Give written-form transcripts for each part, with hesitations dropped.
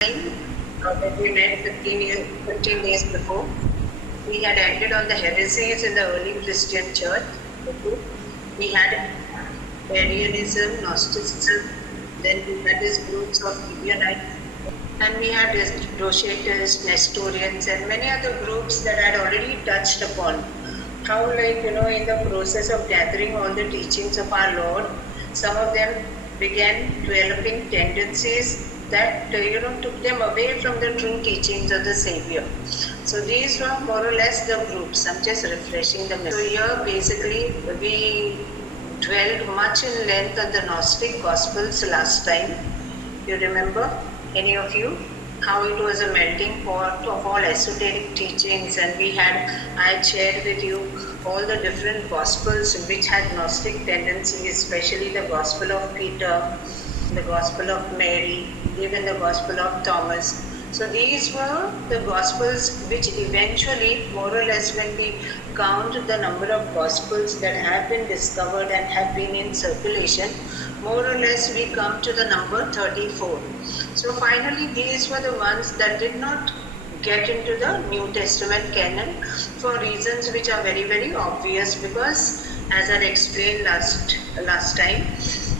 time when we met 15 days before, we had ended on the heresies in the early Christian church. Okay. We had Arianism, Gnosticism, then we had these groups of Ebionites, and we had these Docetists, Nestorians, and many other groups that had already touched upon how, in the process of gathering all the teachings of our Lord, some of them began developing tendencies that took them away from the true teachings of the Savior. So these were more or less the groups. I'm just refreshing them. So here basically we dwelled much in length on the Gnostic Gospels last time. You remember, any of you, how it was a melting pot of all esoteric teachings, and I had shared with you all the different Gospels which had Gnostic tendencies, especially the Gospel of Peter, the Gospel of Mary, even the Gospel of Thomas. So these were the Gospels which eventually, more or less, when we count the number of Gospels that have been discovered and have been in circulation, more or less we come to the number 34. So finally these were the ones that did not get into the New Testament canon for reasons which are very, very obvious, because as I explained last time,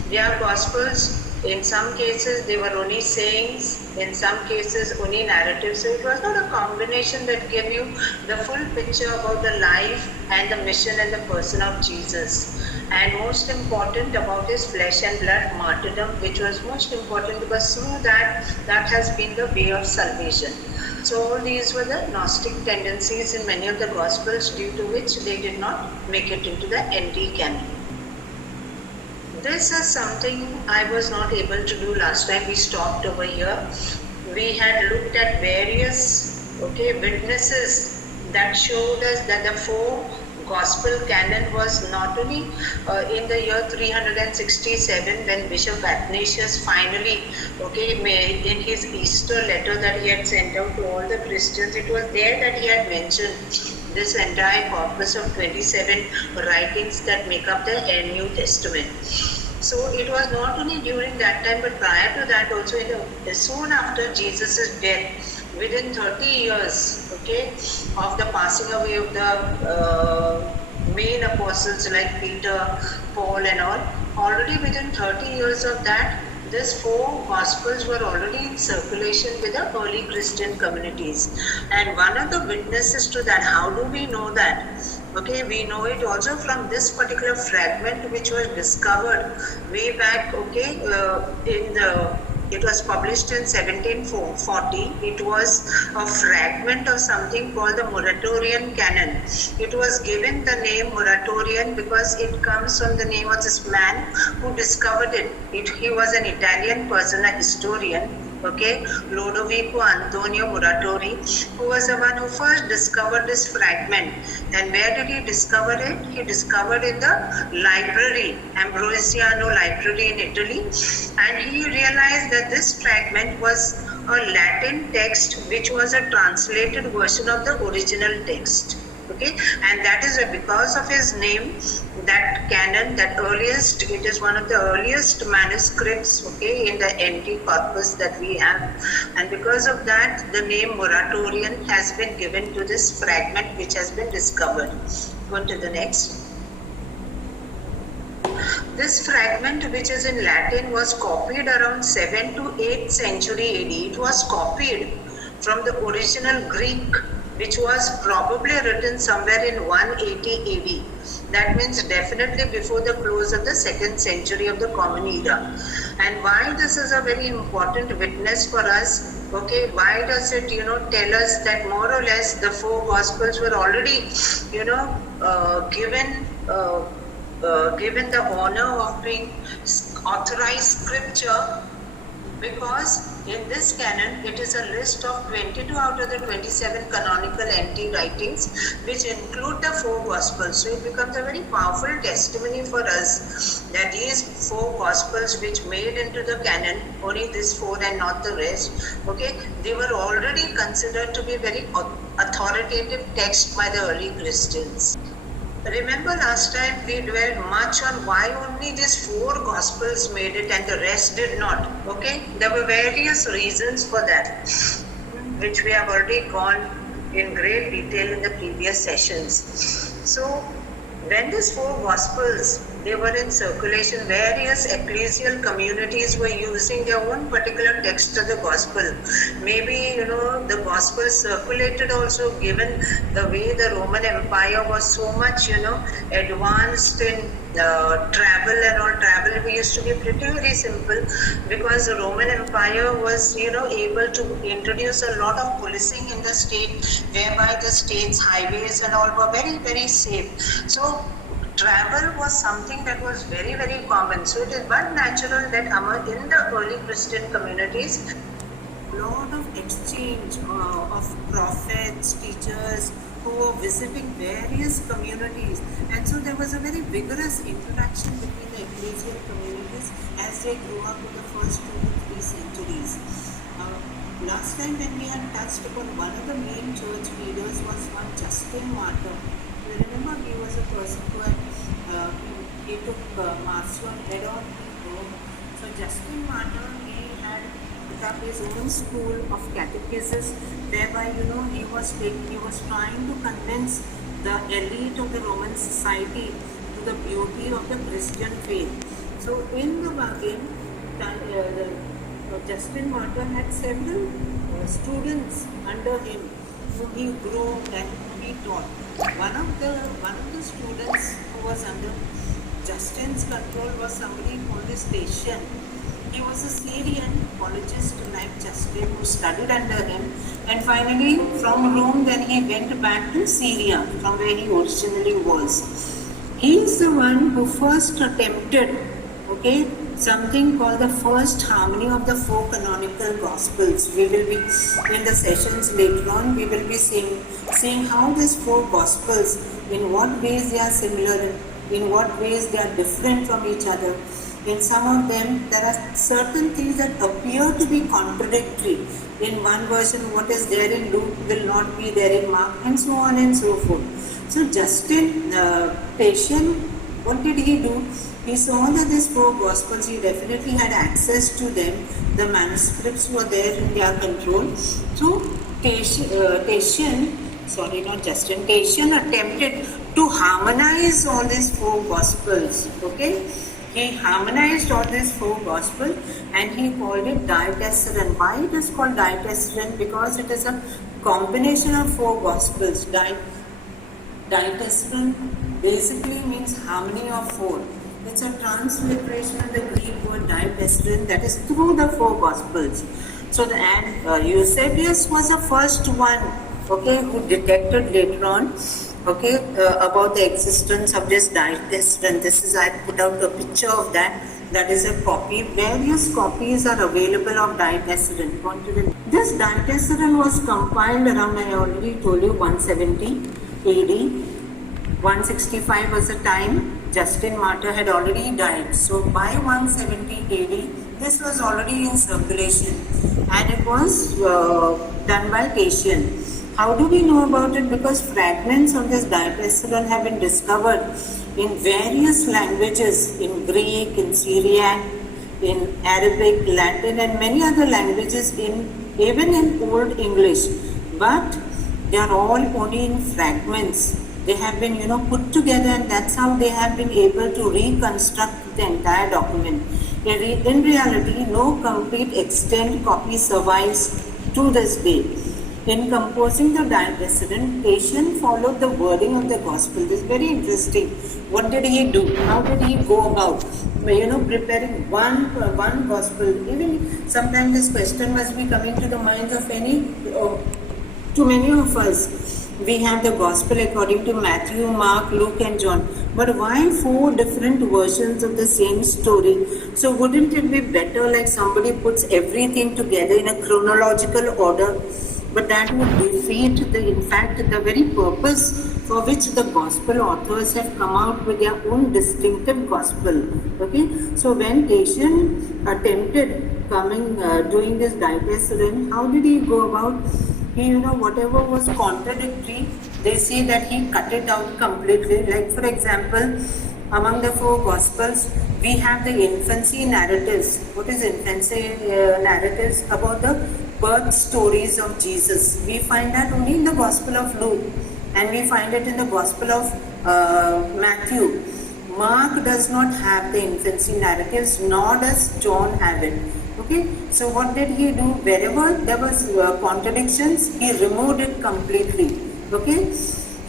they are Gospels. In some cases they were only sayings, in some cases only narratives. So it was not a combination that gave you the full picture about the life and the mission and the person of Jesus. And most important about his flesh and blood martyrdom, which was most important because through that has been the way of salvation. So all these were the Gnostic tendencies in many of the Gospels, due to which they did not make it into the NT canon. This is something I was not able to do last time. We stopped over here. We had looked at various witnesses that showed us that the four Gospel canon was not only in the year 367 when Bishop Athanasius finally made in his Easter letter that he had sent out to all the Christians. It was there that he had mentioned this entire corpus of 27 writings that make up the New Testament. So it was not only during that time, but prior to that also, soon after Jesus' death, within 30 years of the passing away of the main apostles like Peter, Paul and all, already within 30 years of that, these four Gospels were already in circulation with the early Christian communities. And one of the witnesses to that, how do we know that? We know it also from this particular fragment which was discovered way back, it was published in 1740. It was a fragment of something called the Muratorian canon. It was given the name Muratorian because it comes from the name of this man who discovered it. He was an Italian person, a historian, Lodovico Antonio Muratori, who was the one who first discovered this fragment. And where did he discover it? He discovered in the library, Ambrosiano library in Italy, and he realized that this fragment was a Latin text which was a translated version of the original text. And that is because of his name, that canon, it is one of the earliest manuscripts, in the NT corpus that we have. And because of that, the name Muratorian has been given to this fragment which has been discovered. Go to the next. This fragment, which is in Latin, was copied around 7th to 8th century AD. It was copied from the original Greek, which was probably written somewhere in 180 AD. That means definitely before the close of the 2nd century of the Common Era. And why this is a very important witness for us? Why does it, tell us that more or less the four Gospels were already, given the honor of being authorized scripture? Because in this canon, it is a list of 22 out of the 27 canonical NT writings, which include the four Gospels. So it becomes a very powerful testimony for us that these four Gospels which made into the canon, only these four and not the rest, they were already considered to be very authoritative text by the early Christians. remember last time we dwelled much on why only these 4 Gospels made it and the rest did not. Okay, there were various reasons for that, which we have already gone in great detail in the previous sessions. So when these 4 Gospels, they were in circulation, various ecclesial communities were using their own particular text of the Gospel. Maybe, the Gospel circulated also, given the way the Roman Empire was so much, advanced in travel and all. Travel we used to be pretty very simple, because the Roman Empire was able to introduce a lot of policing in the state, whereby the state's highways and all were very very safe. So travel was something that was very very common. So it is but natural that in the early Christian communities, lot of exchange of prophets, teachers who were visiting various communities, and so there was a very vigorous interaction between the ecclesial communities as they grew up in the first 2 to 3 centuries. Last time when we had touched upon one of the main church leaders was one Justin Martyr. You remember he was a person who had he took Marcion head on Rome. So Justin Martyr, he had put up his own school of catechesis, whereby he was trying to convince the elite of the Roman society to the beauty of the Christian faith. So in the bargain, Justin Martyr had several students under him whom he grew and he taught. One of the students who was under Justin's control was somebody called Statian. He was a Syrian apologist like Justin who studied under him, and finally from Rome then he went back to Syria from where he originally was. He is the one who first attempted something called the first harmony of the 4 canonical Gospels. We will be, in the sessions later on, we will be seeing how these 4 Gospels, in what ways they are similar, in what ways they are different from each other. In some of them, there are certain things that appear to be contradictory. In one version, what is there in Luke will not be there in Mark, and so on and so forth. So Justin, Tatian, what did he do? He saw that these 4 Gospels, he definitely had access to them. The manuscripts were there in their control. So Tatian attempted to harmonize all these 4 Gospels. He harmonized all these 4 Gospels and he called it Diatessaron. Why it is called Diatessaron? Because it is a combination of 4 Gospels. Diatessaron basically means harmony of 4. It's a transliteration of the Greek word diatessaron, that is through the 4 Gospels. So Eusebius was the first one, who detected later on, about the existence of this diatessaron. I put out a picture of that. That is a copy. Various copies are available of diatessaron. This diatessaron was compiled around, I already told you, 170 AD. 165 was the time Justin Martyr had already died. So by 170 AD, this was already in circulation and it was done by Tatian. How do we know about it? Because fragments of this diatessaron have been discovered in various languages, in Greek, in Syriac, in Arabic, Latin and many other languages, even in Old English. But they are all only in fragments. They have been put together, and that's how they have been able to reconstruct the entire document. In reality, no complete extant copy survives to this day. In composing the diatessaron, Tatian followed the wording of the Gospel. This is very interesting. What did he do? How did he go about preparing one Gospel? Even sometimes this question must be coming to the minds of to many of us. We have the Gospel according to Matthew, Mark, Luke and John. But why 4 different versions of the same story? So wouldn't it be better like somebody puts everything together in a chronological order? But that would defeat the very purpose for which the Gospel authors have come out with their own distinctive Gospel. So when Tatian attempted doing this diatessaron, how did he go about? Whatever was contradictory, they say that he cut it out completely. Like for example, among the 4 Gospels, we have the infancy narratives. What is infancy narratives? About the birth stories of Jesus. We find that only in the Gospel of Luke, and we find it in the Gospel of Matthew. Mark does not have the infancy narratives, nor does John have it. Okay, so what did he do? Wherever there was contradictions, he removed it completely. Okay,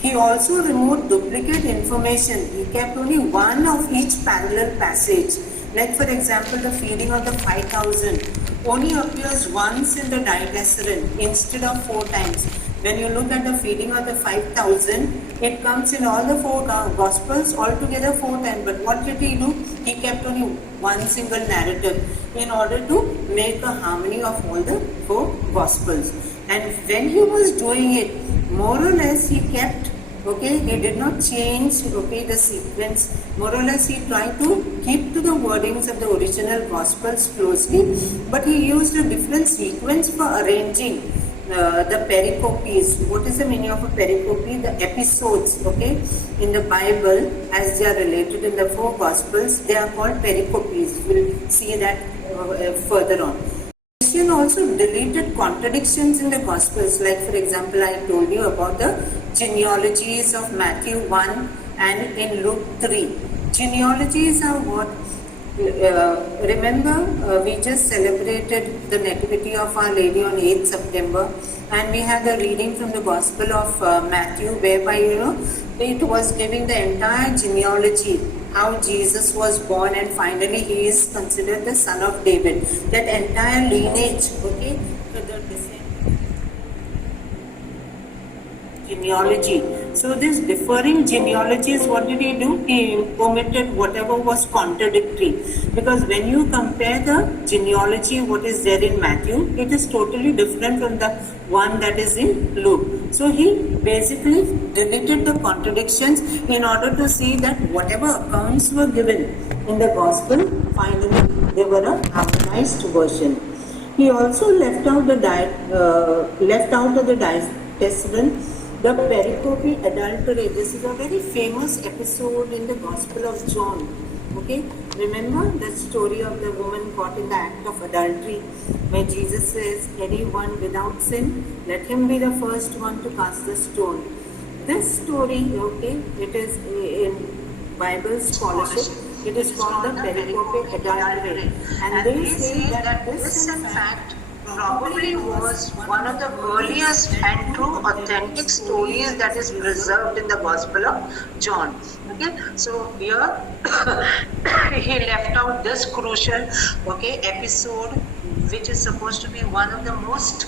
he also removed duplicate information. He kept only one of each parallel passage. Like for example, the feeding of the 5,000 only appears once in the Diatessaron instead of 4 times. When you look at the feeding of the 5,000, it comes in all the 4 Gospels altogether 4 times. But what did he do? He kept only one single narrative in order to make a harmony of all the 4 Gospels. And when he was doing it, more or less he kept, okay, he did not change, okay, the sequence. More or less he tried to keep to the wordings of the original Gospels closely, but he used a different sequence for arranging the pericopes. What is the meaning of a pericope? The episodes, okay, in the Bible, as they are related in the 4 Gospels, they are called pericopes. We'll see that further on. Christian also deleted contradictions in the Gospels. Like for example, I told you about the genealogies of Matthew 1 and in Luke 3. Genealogies are what? Remember, we just celebrated the Nativity of Our Lady on 8th September, and we had the reading from the Gospel of Matthew, whereby, it was giving the entire genealogy, how Jesus was born, and finally he is considered the son of David. That entire lineage, okay, to the genealogy. So this differing genealogies, what did he do? He omitted whatever was contradictory. Because when you compare the genealogy, what is there in Matthew, it is totally different from the one that is in Luke. So he basically deleted the contradictions in order to see that whatever accounts were given in the Gospel, finally they were a harmonized version. He also left out of the Diatessaron the pericope adultery. This is a very famous episode in the Gospel of John. Okay, remember the story of the woman caught in the act of adultery, where Jesus says, anyone without sin, let him be the first one to cast the stone. This story, okay, it is in Bible scholarship. It is called the pericope adultery, and they say that this in fact probably was one of the earliest and true authentic stories that is preserved in the Gospel of John. Okay, so here he left out this crucial, okay, episode, which is supposed to be one of the most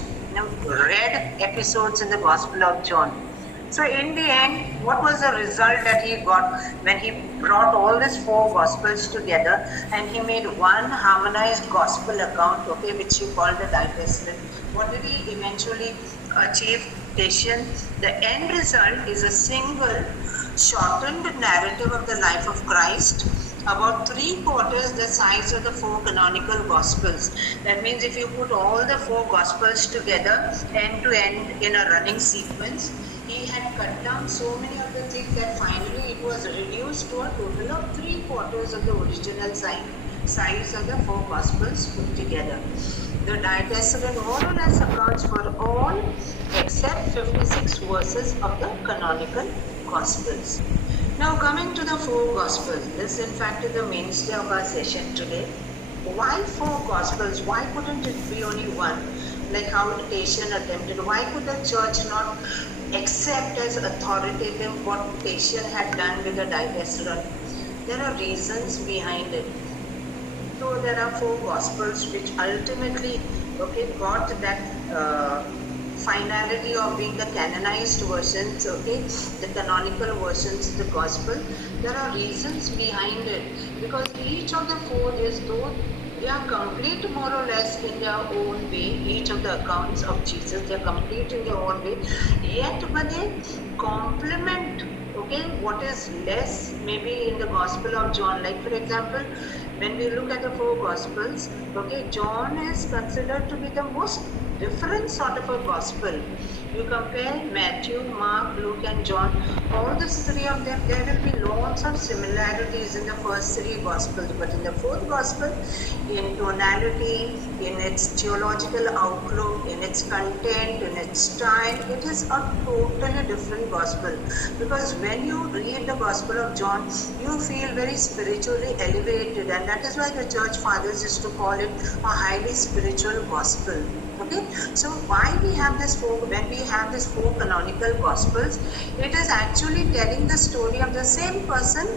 read episodes in the Gospel of John. So in the end, what was the result that he got when he brought all these 4 Gospels together and he made one harmonized Gospel account, okay, which he called the Diatessaron? What did he eventually achieve? The end result is a single shortened narrative of the life of Christ, about 3/4 the size of the 4 canonical Gospels. That means if you put all the 4 Gospels together end to end in a running sequence, he had cut down so many of the things that finally it was reduced to a total of 3/4 of the original size of the 4 Gospels put together. The Diatessaron more or less accounts for all except 56 verses of the canonical Gospels. Now coming to the 4 Gospels, this in fact is the mainstay of our session today. Why 4 Gospels? Why couldn't it be only one? Like how Tatian attempted. Why could the church not accept as authoritative what Tatian had done with the Diatessaron? There are reasons behind it. So there are 4 Gospels which ultimately, okay, got that finality of being the canonized versions, okay, the canonical versions of the Gospel. There are reasons behind it, because each of the 4 is though they are complete more or less in their own way. Each of the accounts of Jesus, they are complete in their own way, yet but they complement, okay, what is less maybe in the Gospel of John. Like for example, when we look at the four Gospels, okay, John is considered to be the most different sort of a Gospel. You compare Matthew, Mark, Luke and John, all the three of them, there will be lots of similarities in the first three Gospels, but in the fourth Gospel, in tonality, in its theological outlook, in its content, in its style, it is a totally different Gospel. Because when you read the Gospel of John, you feel very spiritually elevated, and that is why the church fathers used to call it a highly spiritual Gospel. Okay, so why we have this when we have this four canonical Gospels, it is actually telling the story of the same person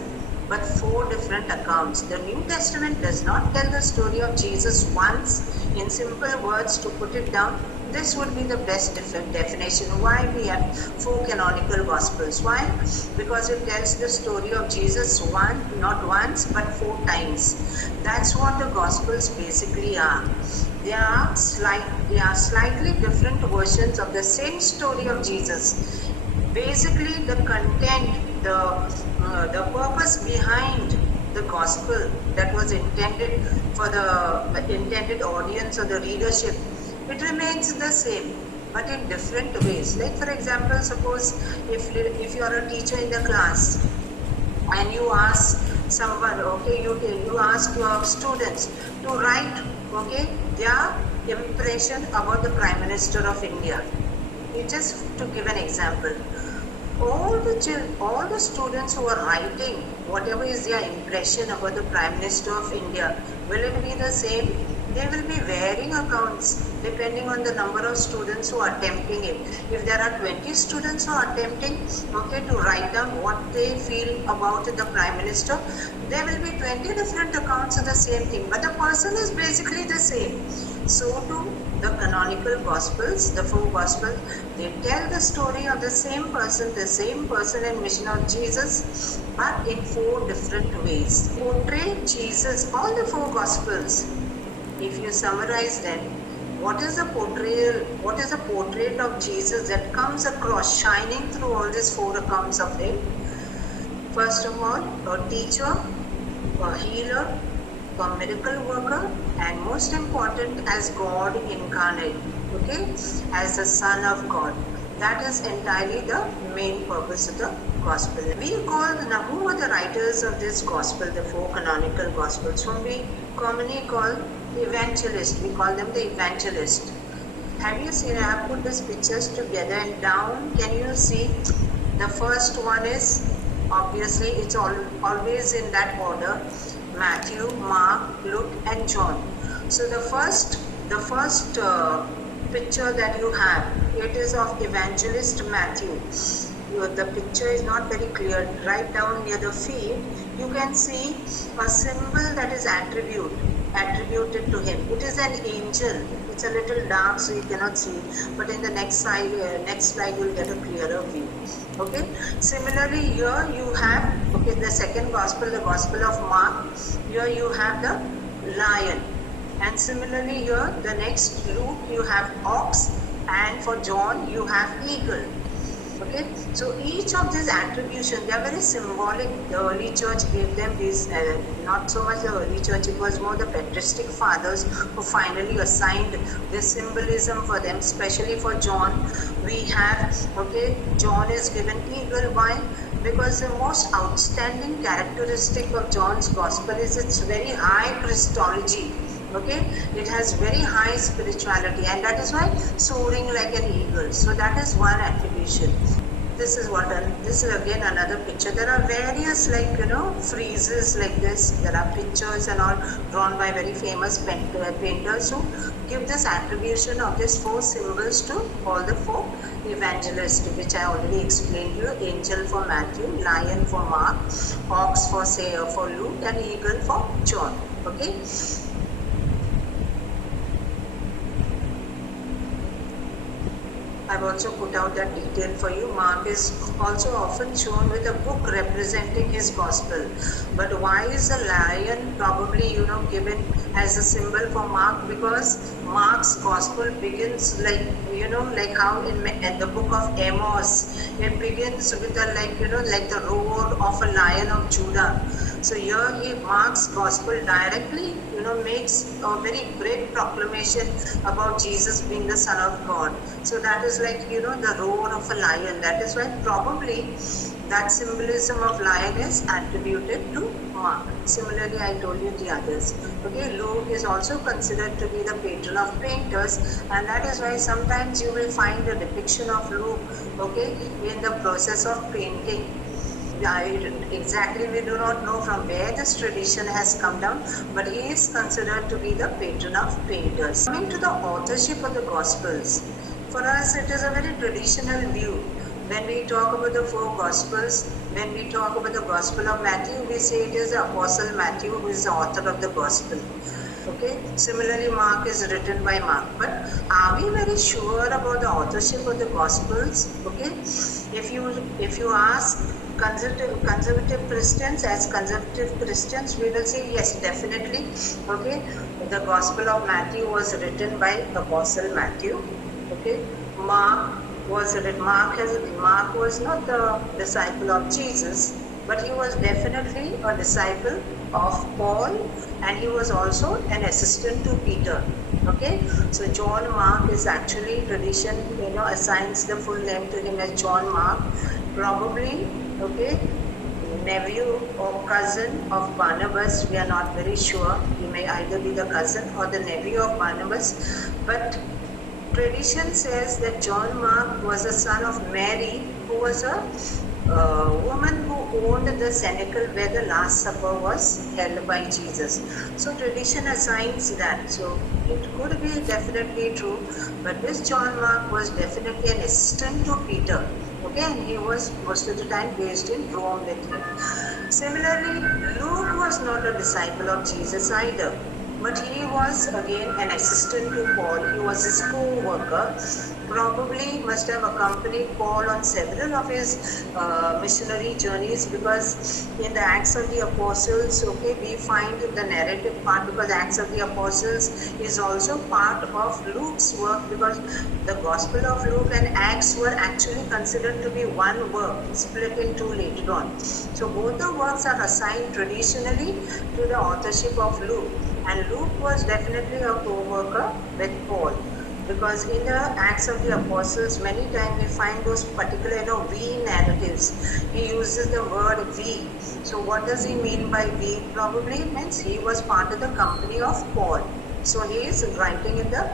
but four different accounts. The New Testament does not tell the story of Jesus once in simple words. To put it down, this would be the best definition. Why we have four canonical Gospels? Why? Because it tells the story of Jesus not once but four times. That's what the Gospels basically are. They are slightly different versions of the same story of Jesus. Basically, the content, the purpose behind the gospel that was intended for the intended audience or the readership, it remains the same, but in different ways. Like for example, suppose if you are a teacher in the class and you ask someone, okay, you ask your students to write, okay, their impression about the Prime Minister of India. Just to give an example, all the students who are writing whatever is their impression about the Prime Minister of India, will it be the same? There will be varying accounts depending on the number of students who are attempting it. If there are 20 students who are attempting, okay, to write down what they feel about the Prime Minister, there will be 20 different accounts of the same thing, but the person is basically the same. So too, the canonical Gospels, the four Gospels, they tell the story of the same person and mission of Jesus, but in four different ways. Portray Jesus, all the four Gospels, if you summarize them, what is the portrait of Jesus that comes across shining through all these four accounts of him? First of all, a teacher, a healer, a miracle worker, and most important, as God incarnate, okay, as the Son of God. That is entirely the main purpose of the Gospel. We call, now who are the writers of this Gospel, the four canonical Gospels, whom we commonly call evangelists. We call them the evangelists. Have you seen, I have put these pictures together, and down, can you see, the first one is, obviously, it's always in that order, Matthew, Mark, Luke and John. So the first picture that you have, it is of evangelist Matthew. The picture is not very clear. Right down near the feet, you can see a symbol that is attributed to him. It is an angel. It's a little dark, so you cannot see, but in the next slide you'll get a clearer view. Okay. Similarly, here you have, okay, the second Gospel, the Gospel of Mark. Here you have the lion, and similarly here the next Luke you have ox, and for John you have eagle. Okay, so each of these attributions, they are very symbolic. The early church gave them these, not so much the early church, it was more the patristic fathers who finally assigned this symbolism for them, especially for John. We have, okay, John is given eagle. Why? Because the most outstanding characteristic of John's Gospel is its very high Christology. Okay, it has very high spirituality, and that is why soaring like an eagle. So that is one attribution. This is again another picture. There are various, like, friezes like this. There are pictures and all drawn by very famous painters who give this attribution of these four symbols to all the four evangelists, which I already explained to you. Angel for Matthew, lion for Mark, ox for Luke, and eagle for John. Okay. I've also put out that detail for you. Mark is also often shown with a book representing his gospel. But why is the lion probably, given as a symbol for Mark? Because Mark's gospel begins like how in the book of Amos, it begins with like the roar of a lion of Judah. So here Mark's gospel directly, makes a very great proclamation about Jesus being the Son of God. So that is like, the roar of a lion. That is why probably that symbolism of lion is attributed to Mark. Similarly, I told you the others. Okay, Luke is also considered to be the patron of painters, and that is why sometimes you will find a depiction of Luke, okay, in the process of painting. Exactly, we do not know from where this tradition has come down, but he is considered to be the patron of painters. Coming to the authorship of the Gospels, for us it is a very traditional view. When we talk about the four Gospels, when we talk about the Gospel of Matthew, we say it is the Apostle Matthew who is the author of the Gospel. Okay. Similarly, Mark is written by Mark. But are we very sure about the authorship of the Gospels? Okay. If you ask conservative Christians, as conservative Christians, we will say yes, definitely. Okay. The Gospel of Matthew was written by Apostle Matthew. Okay. Mark was not the disciple of Jesus, but he was definitely a disciple of Paul, and he was also an assistant to Peter. Okay, so John Mark is actually, tradition assigns the full name to him as John Mark, probably, okay, nephew or cousin of Barnabas. We are not very sure. He may either be the cousin or the nephew of Barnabas, but tradition says that John Mark was a son of Mary, who was a woman who owned the cenacle where the Last Supper was held by Jesus. So tradition assigns that. So it could be definitely true, but this John Mark was definitely an assistant to Peter. Okay, and he was most of the time based in Rome with him. Similarly, Luke was not a disciple of Jesus either, but he was again an assistant to Paul. He was his co-worker. Probably must have accompanied Paul on several of his missionary journeys, because in the Acts of the Apostles, okay, we find the narrative part, because Acts of the Apostles is also part of Luke's work, because the Gospel of Luke and Acts were actually considered to be one work, split in two later on. So both the works are assigned traditionally to the authorship of Luke, and Luke was definitely a co-worker with Paul. Because in the Acts of the Apostles, many times we find those particular, we narratives. He uses the word we. So what does he mean by we? Probably means he was part of the company of Paul. So he is writing in the,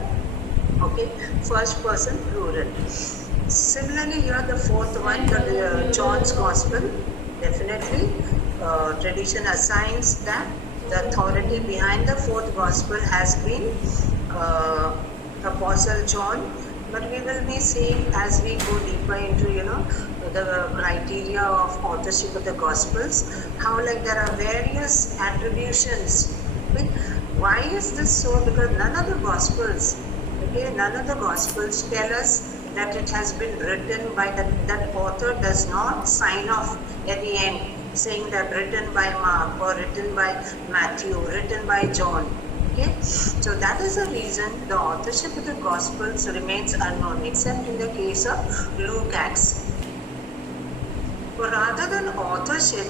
first person plural. Similarly, here the fourth one, the John's Gospel, definitely tradition assigns that the authority behind the fourth Gospel has been Apostle John, but we will be seeing as we go deeper into the criteria of authorship of the Gospels, how like there are various attributions. Okay? Why is this so? Because none of the Gospels tell us that it has been written by that author does not sign off at the end saying that written by Mark or written by Matthew, written by John. Okay, so that is the reason the authorship of the Gospels remains unknown, except in the case of Luke, Acts. But rather than authorship,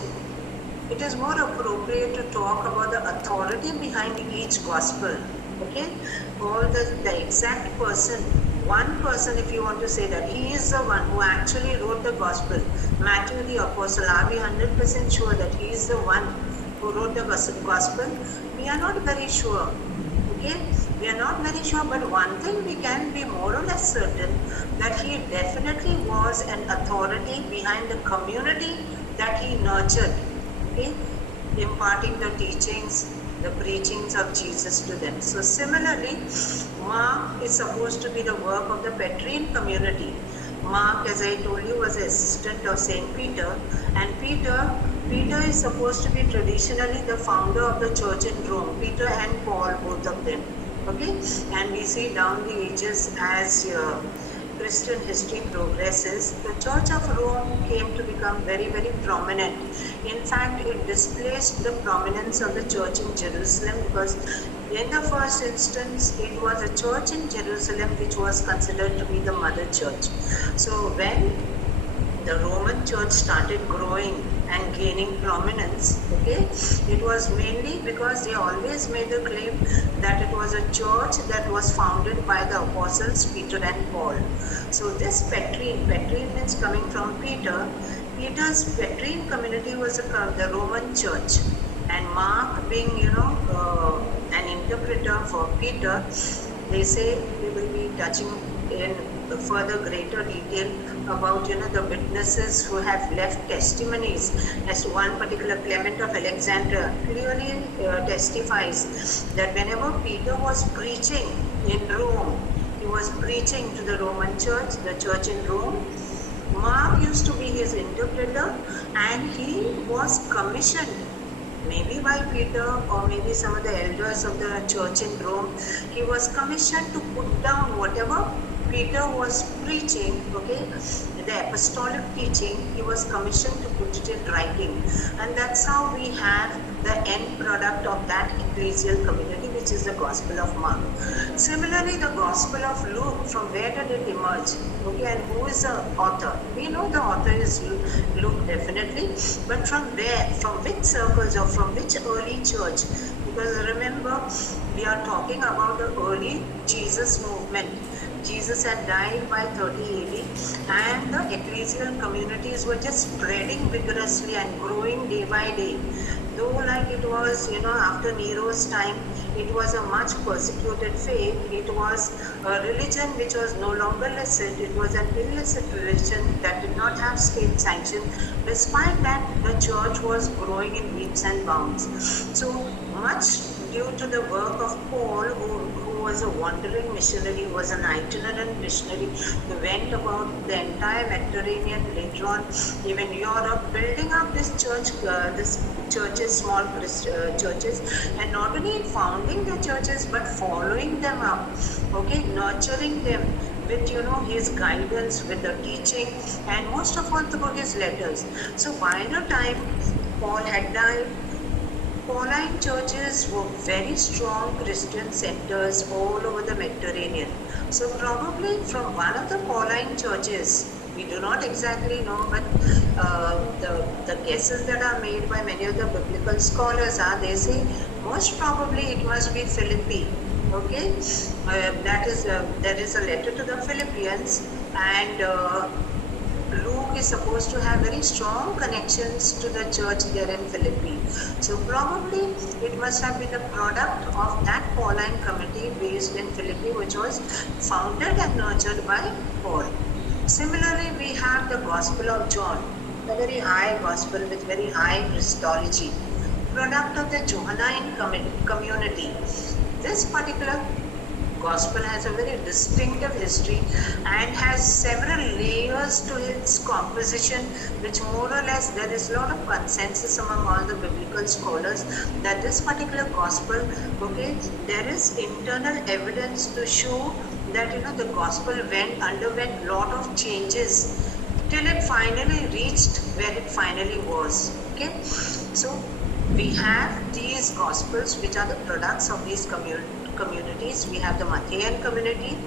it is more appropriate to talk about the authority behind each Gospel. Okay, or the exact person, one person, if you want to say that he is the one who actually wrote the Gospel. Matthew the Apostle, are we 100% sure that he is the one who wrote the Gospel? We are not very sure. Okay, we are not very sure, but one thing we can be more or less certain, that he definitely was an authority behind the community that he nurtured. Okay, imparting the teachings, the preachings of Jesus to them. So similarly, Mark is supposed to be the work of the Petrine community. Mark, as I told you, was an assistant of Saint Peter, and Peter is supposed to be traditionally the founder of the church in Rome. Peter and Paul, both of them. Okay, and we see down the ages as Christian history progresses, the Church of Rome came to become very, very prominent. In fact, it displaced the prominence of the church in Jerusalem, because in the first instance, it was a church in Jerusalem which was considered to be the mother church. So when the Roman church started growing and gaining prominence, okay, it was mainly because they always made the claim that it was a church that was founded by the apostles Peter and Paul. So this Petrine means coming from Peter. Peter's Petrine community was the Roman church, and Mark being, an interpreter for Peter, they say we will be touching in further greater detail about the witnesses who have left testimonies. As to one particular Clement of Alexandria clearly testifies that whenever Peter was preaching in Rome, he was preaching to the Roman church, the church in Rome. Mark used to be his interpreter, and he was commissioned maybe by Peter or maybe some of the elders of the church in Rome. He was commissioned to put down whatever Peter was preaching, okay, the apostolic teaching. He was commissioned to put it in writing, and that's how we have the end product of that ecclesial community, which is the Gospel of Mark. Similarly, the Gospel of Luke, from where did it emerge? Okay, and who is the author? We know the author is Luke, definitely, but from where, from which circles, or from which early church? Because remember, we are talking about the early Jesus movement. Jesus had died by 30 AD, and the ecclesial communities were just spreading vigorously and growing day by day. Though like it was, after Nero's time, it was a much persecuted faith. It was a religion which was no longer licit. It was an illicit religion that did not have state sanction. Despite that, the church was growing in leaps and bounds. So much due to the work of Paul, who was a wandering missionary, was an itinerant missionary, who went about the entire Mediterranean, later on even Europe, building up this churches, small churches, and not only founding the churches but following them up, okay, nurturing them with his guidance, with the teaching, and most of all through his letters. So by the time Paul had died, Pauline churches were very strong Christian centers all over the Mediterranean. So probably from one of the Pauline churches, we do not exactly know, but the guesses that are made by many of the biblical scholars are, they say most probably it must be Philippi. Okay, there is a letter to the Philippians, and Luke is supposed to have very strong connections to the church there in Philippi. So probably it must have been the product of that Pauline community based in Philippi, which was founded and nurtured by Paul. Similarly, we have the Gospel of John, a very high gospel with very high Christology, product of the Johannine community. This particular gospel has a very distinctive history and has several layers to its composition, which more or less there is a lot of consensus among all the biblical scholars that this particular gospel, okay, there is internal evidence to show that the gospel underwent lot of changes till it finally reached where it finally was. Okay, so we have these gospels which are the products of these communities. We have the Matthean community,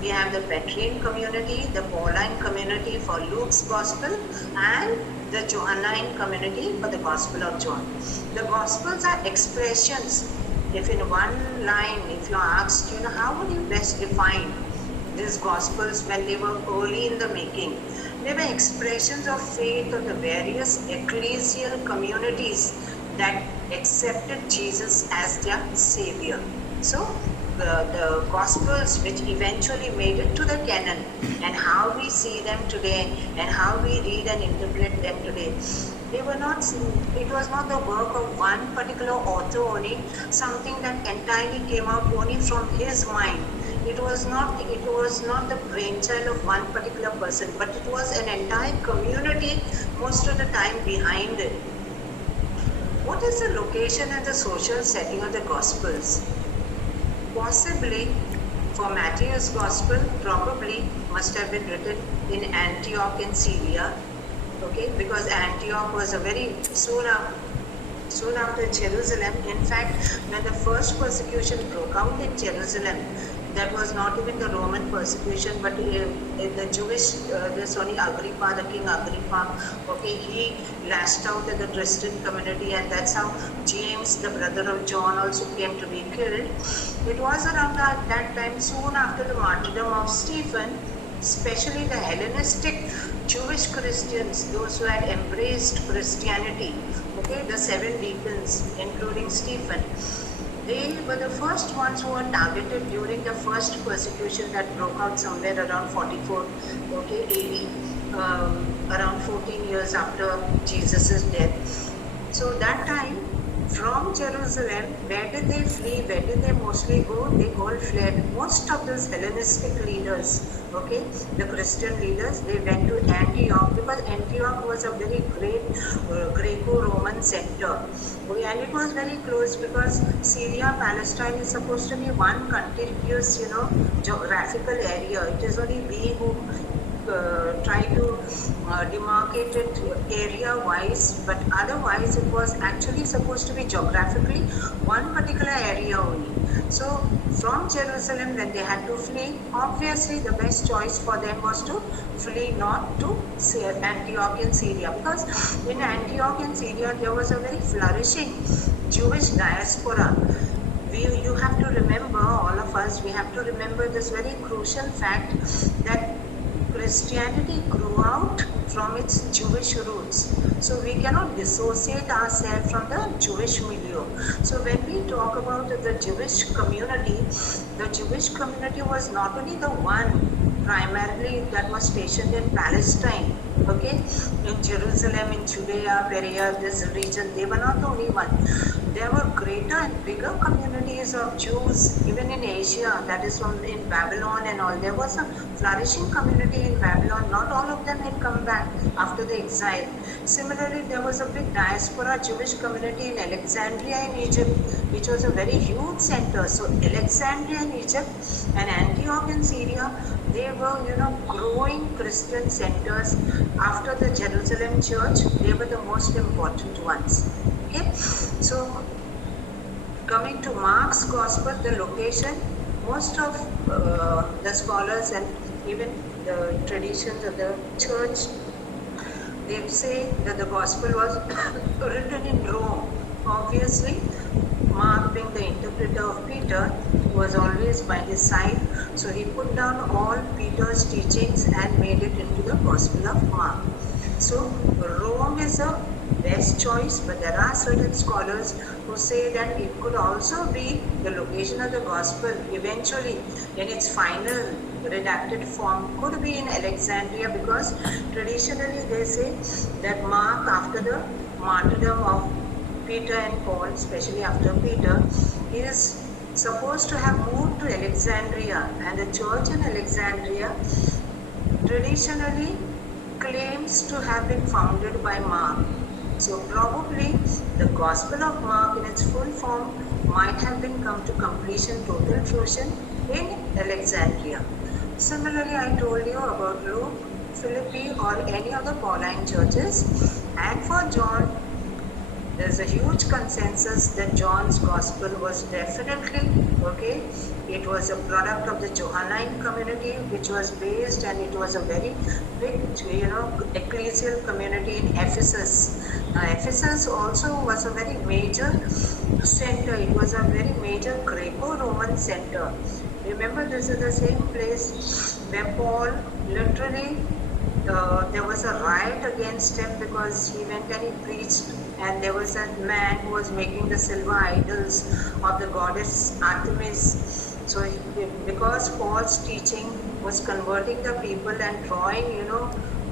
we have the Petrine community, the Pauline community for Luke's gospel, and the Johannine community for the Gospel of John. The gospels are expressions. If in one line, if you are asked, how would you best define these gospels when they were early in the making? They were expressions of faith of the various ecclesial communities that accepted Jesus as their savior. So the gospels which eventually made it to the canon, and how we see them today and how we read and interpret them today, it was not the work of one particular author only, something that entirely came out only from his mind. It was not the brainchild of one particular person, but it was an entire community most of the time behind it. What is the location and the social setting of the Gospels? Possibly, for Matthew's Gospel, probably must have been written in Antioch in Syria, okay, because Antioch was a very soon after Jerusalem. In fact, when the first persecution broke out in Jerusalem, that was not even the Roman persecution, but the Jewish, there's only Agrippa, the King Agrippa, okay, he lashed out at the Christian community, and that's how James, the brother of John, also came to be killed. It was around that time, soon after the martyrdom of Stephen, especially the Hellenistic Jewish Christians, those who had embraced Christianity, okay, the 7 deacons, including Stephen, they were the first ones who were targeted during the first persecution that broke out somewhere around 44, okay, AD, around 14 years after Jesus' death. So that time, from Jerusalem, where did they flee? Where did they mostly go? They all fled. Most of those Hellenistic leaders, okay, the Christian leaders, they went to Antioch, because Antioch was a very great Greco-Roman center. Okay, and it was very close, because Syria, Palestine is supposed to be one contiguous, geographical area. It is only we who try to demarcate it area-wise, but otherwise it was actually supposed to be geographically one particular area only. So from Jerusalem, when they had to flee, obviously the best choice for them was to flee north to Antioch in Syria, because in Antioch in Syria there was a very flourishing Jewish diaspora. You have to remember, all of us, we have to remember this very crucial fact that Christianity grew out from its Jewish roots. So we cannot dissociate ourselves from the Jewish milieu. So when we talk about the Jewish community was not only the one primarily that was stationed in Palestine, okay, in Jerusalem, in Judea, Perea, this region, they were not the only one. There were greater and bigger communities of Jews even in Asia, that is in Babylon and all. There was a flourishing community in Babylon. Not all of them had come back after the exile. Similarly, there was a big diaspora Jewish community in Alexandria in Egypt, which was a very huge center. So Alexandria in Egypt and Antioch in Syria, they were, growing Christian centers. After the Jerusalem church, they were the most important ones. Okay, so coming to Mark's Gospel, the location, most of the scholars and even the traditions of the church, they say that the Gospel was written in Rome. Obviously, Mark, being the interpreter of Peter, was always by his side, so he put down all Peter's teachings and made it into the Gospel of Mark. So Rome is a best choice, but there are certain scholars who say that it could also be the location of the Gospel eventually in its final redacted form could be in Alexandria, because traditionally they say that Mark, after the martyrdom of Peter and Paul, especially after Peter, he is supposed to have moved to Alexandria, and the church in Alexandria traditionally claims to have been founded by Mark. So probably the Gospel of Mark in its full form might have been come to completion, total fruition in Alexandria. Similarly, I told you about Luke, Philippi, or any of the Pauline churches. And for John, there's a huge consensus that John's Gospel was definitely, okay, it was a product of the Johannine community, which was based, and it was a very big, ecclesial community in Ephesus. Now, Ephesus also was a very major center. It was a very major Greco-Roman center. Remember, this is the same place where Paul literally, there was a riot against him because he went and he preached, and there was a man who was making the silver idols of the goddess Artemis. So because Paul's teaching was converting the people and drawing,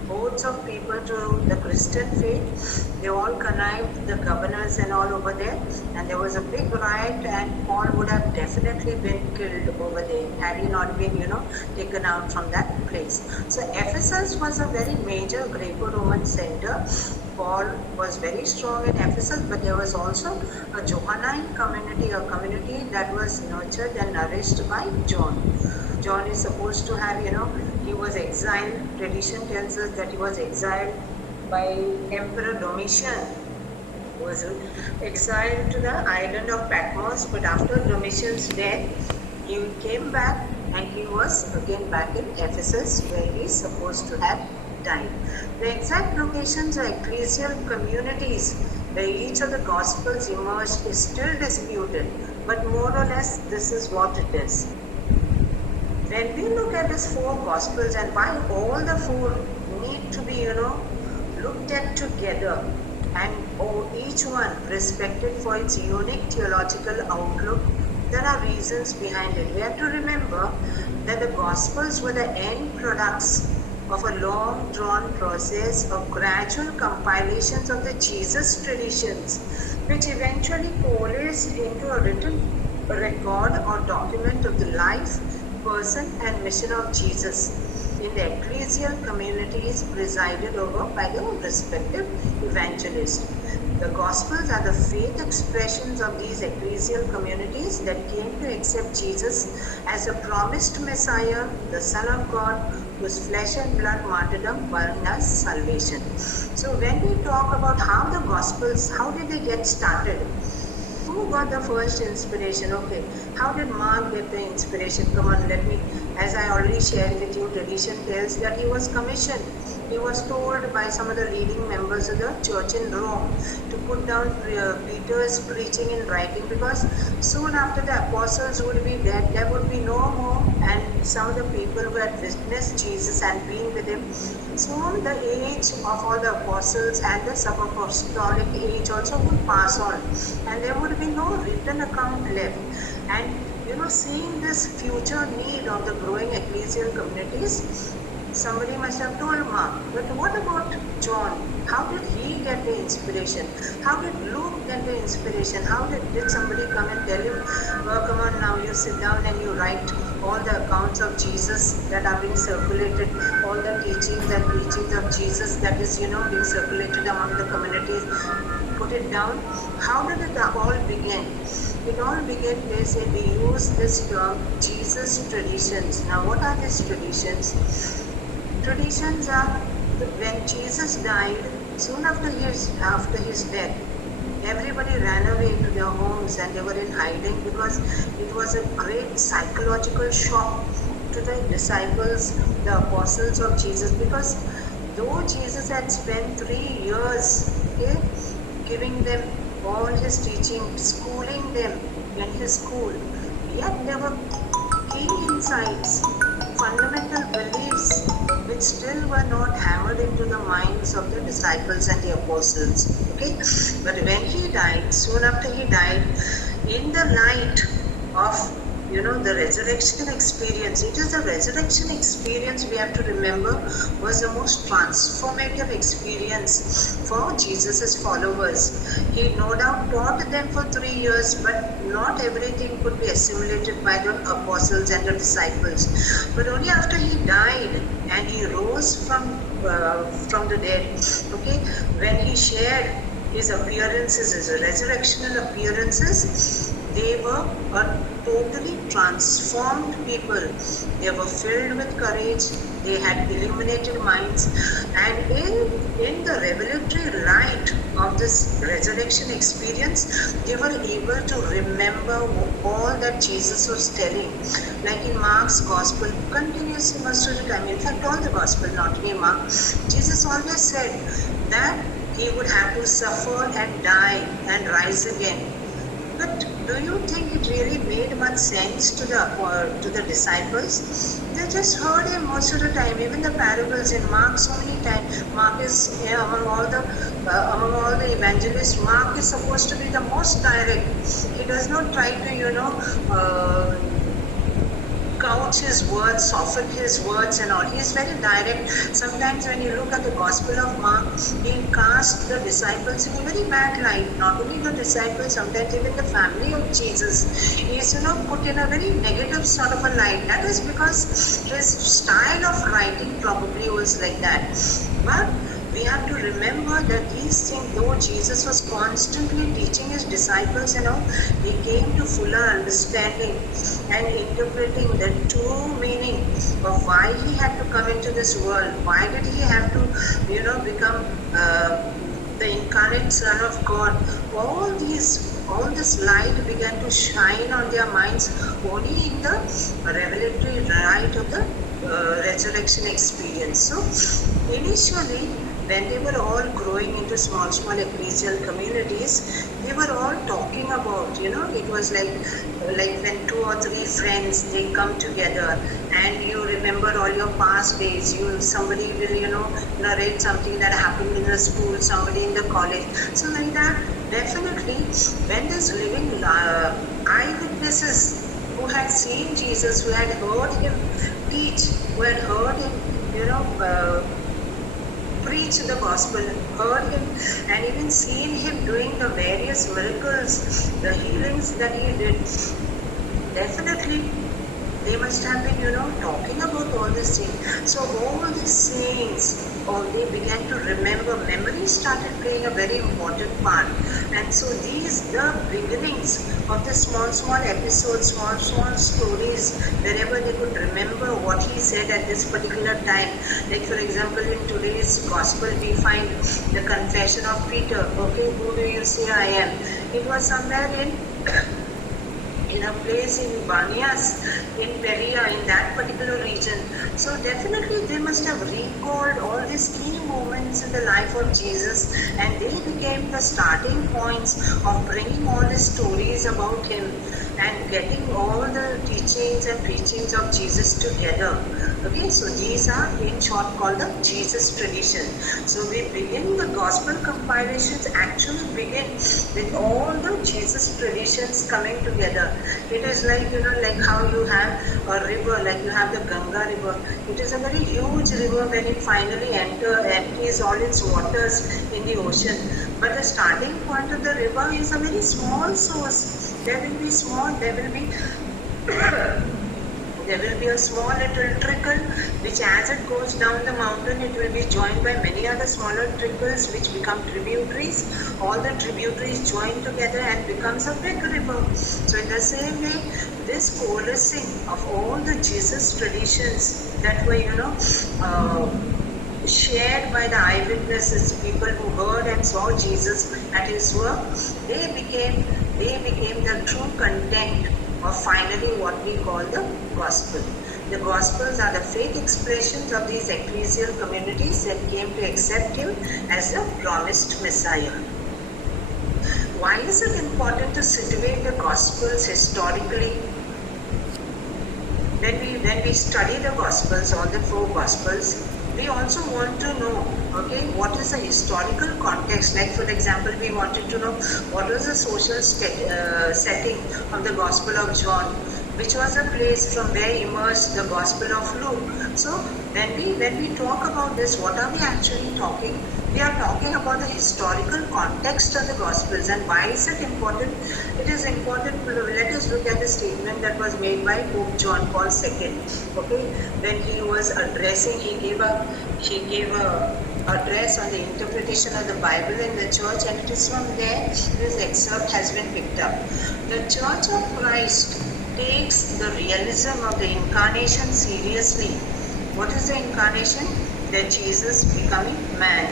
hordes of people to the Christian faith, they all connived, the governors and all over there, and there was a big riot, and Paul would have definitely been killed over there had he not been, taken out from that place. So Ephesus was a very major Greco-Roman center. Paul was very strong in Ephesus, but there was also a Johannine community, a community that was nurtured and nourished by John. John is supposed to have, he was exiled. Tradition tells us that he was exiled by Emperor Domitian. He was exiled to the island of Patmos, but after Domitian's death, he came back and he was again back in Ephesus, where he is supposed to have died. The exact locations of ecclesial communities where each of the Gospels emerged is still disputed, but more or less this is what it is. When we look at these four Gospels and why all the four need to be, looked at together, and each one respected for its unique theological outlook, there are reasons behind it. We have to remember that the Gospels were the end products of a long drawn process of gradual compilations of the Jesus traditions, which eventually coalesced into a written record or document of the life, person and mission of Jesus in the ecclesial communities presided over by the respective evangelists. The Gospels are the faith expressions of these ecclesial communities that came to accept Jesus as a promised Messiah, the Son of God, whose flesh and blood martyrdom won us salvation. So when we talk about how the Gospels, how did they get started? Who got the first inspiration? Okay, how did Mark get the inspiration? Come on, as I already shared with you, tradition tells that he was commissioned. He was told by some of the leading members of the church in Rome to put down Peter's preaching in writing, because soon after the apostles would be dead, there would be no more, and some of the people who had witnessed Jesus and been with him, soon the age of all the apostles and the sub-apostolic age also would pass on, and there would be no written account left. And seeing this future need of the growing ecclesial communities, somebody must have told Mark. But what about John? How did he get the inspiration? How did Luke get the inspiration? How did somebody come and tell him, well, come on now, you sit down and you write all the accounts of Jesus that are being circulated, all the teachings and preachings of Jesus that is, being circulated among the communities, put it down. How did it all begin? It all began, they say, they use this term, Jesus traditions. Now, what are these traditions? Traditions are when Jesus died, soon after his death, everybody ran away to their homes and they were in hiding, because it was a great psychological shock to the disciples, the apostles of Jesus, because though Jesus had spent 3 years giving them all his teaching, schooling them in his school, yet there were key insights, fundamental beliefs which still were not hammered into the minds of the disciples and the apostles. Okay, but when he died, soon after he died, in the light of the resurrection experience, it is the resurrection experience, we have to remember, was the most transformative experience for Jesus' followers. He no doubt taught them for 3 years, but not everything could be assimilated by the apostles and the disciples. But only after he died and he rose from the dead, okay, when he shared his appearances, his resurrectional appearances, they were a totally transformed people. They were filled with courage. They had illuminated minds. And in the revelatory light of this resurrection experience, they were able to remember all that Jesus was telling. Like in Mark's Gospel, continuously most of the time, in fact all the Gospel, not only Mark, Jesus always said that he would have to suffer and die and rise again. But do you think it really made much sense to the disciples? They just heard him most of the time. Even the parables in Mark, so many times, Mark is among all the evangelists. Mark is supposed to be the most direct. He does not try to couch his words, soften his words and all. He is very direct. Sometimes when you look at the Gospel of Mark, he casts the disciples in a very bad light. Not only the disciples, sometimes even the family of Jesus. He is put in a very negative sort of a light. That is because his style of writing probably was like that. But we have to remember that these things, though Jesus was constantly teaching his disciples, he came to fuller understanding and interpreting the true meaning of why he had to come into this world. Why did he have to, become the incarnate Son of God? All this light began to shine on their minds only in the revelatory light of the resurrection experience. So initially, when they were all growing into small ecclesial communities, they were all talking about, it was like when 2 or 3 friends, they come together and you remember all your past days. Somebody will, narrate something that happened in the school, somebody in the college. So like that, definitely, when this living eyewitnesses who had seen Jesus, who had heard him teach, who had heard him, preach the gospel, heard him, and even seen him doing the various miracles, the healings that he did, definitely they must have been, talking about all these things. So all these sayings, they began to remember. Memory started playing a very important part. And so the beginnings of the small episodes, small stories, wherever they could remember what he said at this particular time. Like for example, in today's gospel, we find the confession of Peter. Okay, who do you say I am? It was somewhere in a place in Banias, in Peria, in that particular region. So definitely they must have recalled all these key moments in the life of Jesus, and they became the starting points of bringing all the stories about him and getting all the teachings and preachings of Jesus together. Okay, so these are in short called the Jesus tradition. So we begin the gospel compilations actually begin with all the Jesus traditions coming together. It is like, like how you have a river, like you have the Ganga river. It is a very huge river when it finally empties all its waters in the ocean. But the starting point of the river is a very small source. There will be a small little trickle which as it goes down the mountain, it will be joined by many other smaller trickles which become tributaries. All the tributaries join together and becomes a big river. So in the same way, this coalescing of all the Jesus traditions that were, shared by the eyewitnesses, people who heard and saw Jesus at his work, they became the true content of finally what we call the gospel. The gospels are the faith expressions of these ecclesial communities that came to accept him as the promised Messiah. Why is it important to situate the gospels historically? When we study the gospels, all the 4 gospels, we also want to know, what is the historical context. Like for example, we wanted to know what was the social setting of the Gospel of John, which was a place from where emerged the Gospel of Luke. So when we talk about this, what are we actually talking? We are talking about the historical context of the Gospels. And why is it important? It is important. Let us look at the statement that was made by Pope John Paul II. When he was addressing, he gave a address on the interpretation of the Bible in the church, and it is from there this excerpt has been picked up. The Church of Christ takes the realism of the incarnation seriously. What is the incarnation? That Jesus becoming man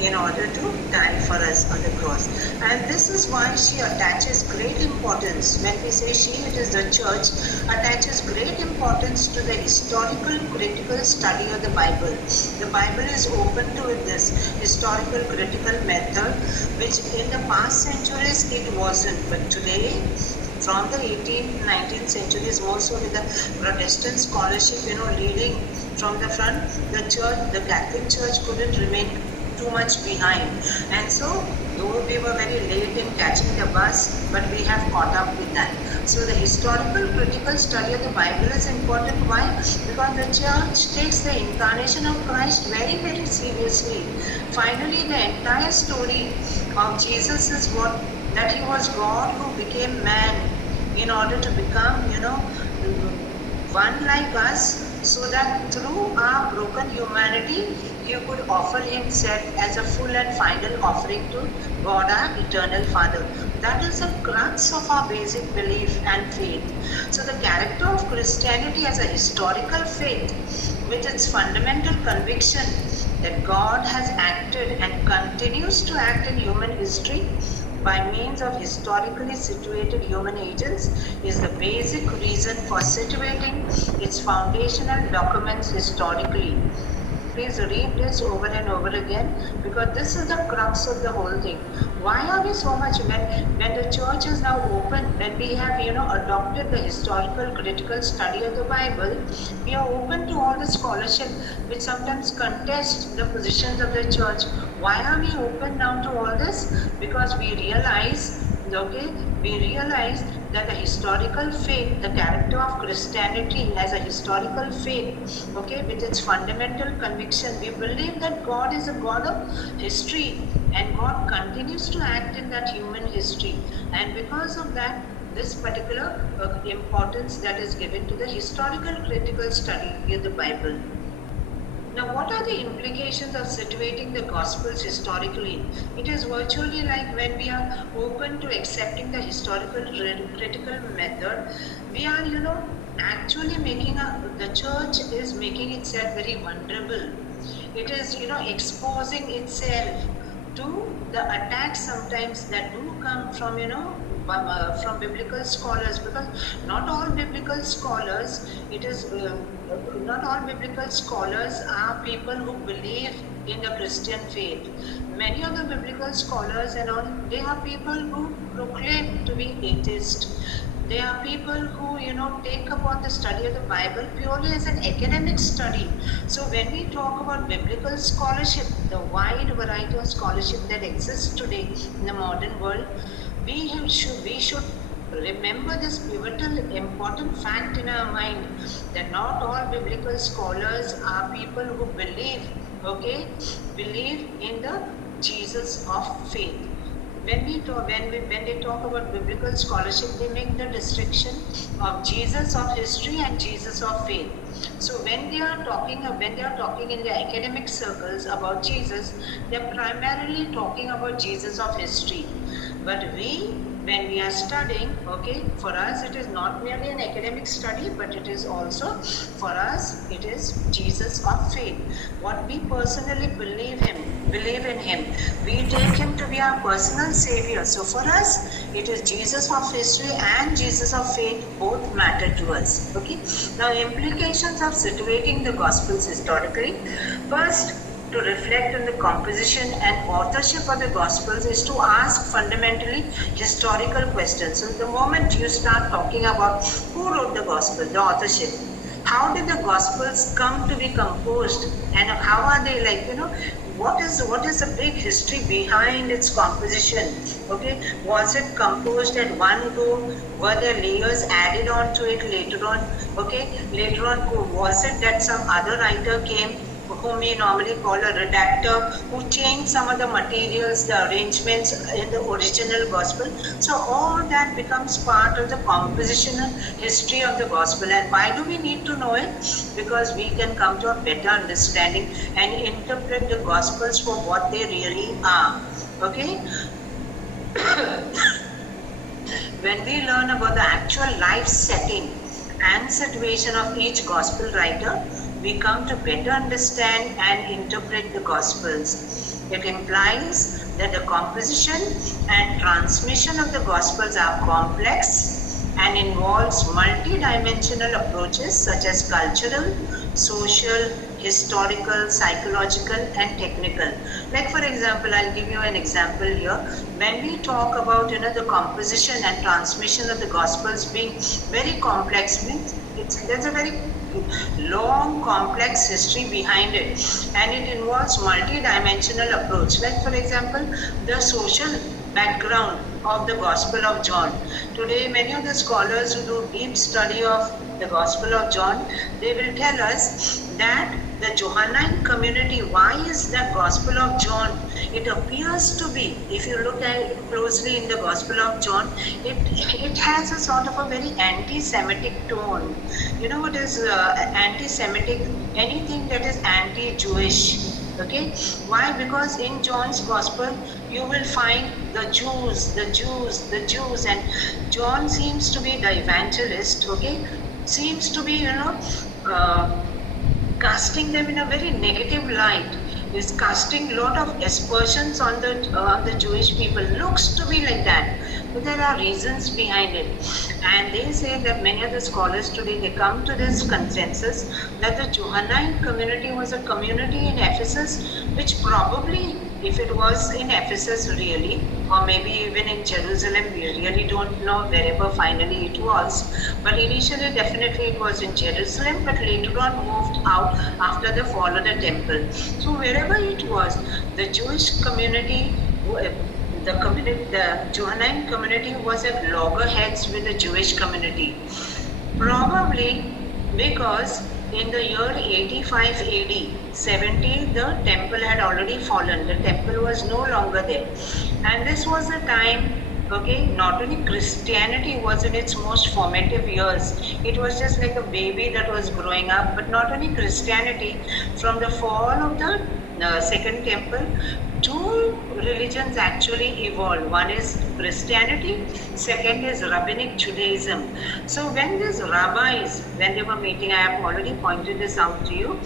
in order to die for us on the cross. And this is why she attaches great importance. When we say she, it is the church, attaches great importance to the historical critical study of the Bible. The Bible is open to this historical critical method, which in the past centuries it wasn't. But today, from the 18th, 19th centuries, more so with the Protestant scholarship, leading from the front, the church, the Catholic Church couldn't remain too much behind. And so, though we were very late in catching the bus, but we have caught up with that. So the historical critical study of the Bible is important. Why? Because the church takes the incarnation of Christ very, very seriously. Finally, the entire story of Jesus is that he was God who became man in order to become, one like us, so that through our broken humanity, he could offer himself as a full and final offering to God, our eternal Father. That is the crux of our basic belief and faith. So the character of Christianity as a historical faith, with its fundamental conviction that God has acted and continues to act in human history by means of historically situated human agents, is the basic reason for situating its foundational documents historically. Please read this over and over again, because this is the crux of the whole thing. Why are we so much, when the church is now open, when we have adopted the historical critical study of the Bible, we are open to all the scholarship which sometimes contest the positions of the church. Why are we open now to all this? Because we realize that the historical faith, the character of Christianity as a historical faith, with its fundamental conviction, we believe that God is a God of history and God continues to act in that human history. And because of that, this particular importance that is given to the historical critical study of the Bible. Now, what are the implications of situating the Gospels historically? It is virtually like when we are open to accepting the historical critical method, we are, actually the church is making itself very vulnerable. It is, exposing itself to the attacks sometimes that do come from, from biblical scholars, because not all biblical scholars, not all biblical scholars are people who believe in the Christian faith. Many of the biblical scholars and all, they are people who proclaim to be atheist. They are people who, take upon the study of the Bible purely as an academic study. So when we talk about biblical scholarship, the wide variety of scholarship that exists today in the modern world, we should remember this pivotal important fact in our mind, that not all biblical scholars are people who believe in the Jesus of faith. When they talk about biblical scholarship, they make the distinction of Jesus of history and Jesus of faith. So when they are talking in the academic circles about Jesus, they are primarily talking about Jesus of history. But when we are studying, for us it is not merely an academic study, but it is also, for us, it is Jesus of faith. What we personally believe in him. We take him to be our personal savior. So for us, it is Jesus of history and Jesus of faith, both matter to us. Now, implications of situating the Gospels historically. First, to reflect on the composition and authorship of the Gospels is to ask fundamentally historical questions. So the moment you start talking about who wrote the Gospel, the authorship, how did the Gospels come to be composed, and how are they what is the big history behind its composition? Was it composed at one go? Were there layers added on to it later on? Later on, was it that some other writer came, whom we normally call a redactor, who changed some of the materials, the arrangements in the original Gospel? So all that becomes part of the compositional history of the Gospel. And why do we need to know it? Because we can come to a better understanding and interpret the Gospels for what they really are. When we learn about the actual life setting and situation of each Gospel writer, we come to better understand and interpret the Gospels. It implies that the composition and transmission of the Gospels are complex and involves multi-dimensional approaches such as cultural, social, historical, psychological, and technical. Like, for example, I'll give you an example here. When we talk about the composition and transmission of the Gospels being very complex, there's a very long, complex history behind it, and it involves multi-dimensional approach. Like, for example, the social background of the Gospel of John. Today, many of the scholars who do deep study of the Gospel of John, they will tell us that the Johannine community, why is the Gospel of John? It appears to be, if you look at it closely in the Gospel of John, it has a sort of a very anti-Semitic tone. You know what is anti-Semitic? Anything that is anti-Jewish. Okay, why? Because in John's Gospel you will find the Jews, and John seems to be the evangelist. Okay, seems to be casting them in a very negative light. Is casting a lot of aspersions on the Jewish people. Looks to be like that, but there are reasons behind it. And they say that many of the scholars today, they come to this consensus that the Johannine community was a community in Ephesus, which probably, if it was in Ephesus really, or maybe even in Jerusalem, we really don't know wherever finally it was. But initially, definitely it was in Jerusalem, but later on moved out after the fall of the temple. So wherever it was, the Jewish community, the Johannine community was at loggerheads with the Jewish community. Probably because in the year 85 AD, 70, the temple had already fallen. The temple was no longer there. And this was the time, okay, not only Christianity was in its most formative years, it was just like a baby that was growing up, but not only Christianity, from the fall of the second temple, two religions actually evolved. One is Christianity, second is Rabbinic Judaism. So when these rabbis, when they were meeting, I have already pointed this out to you,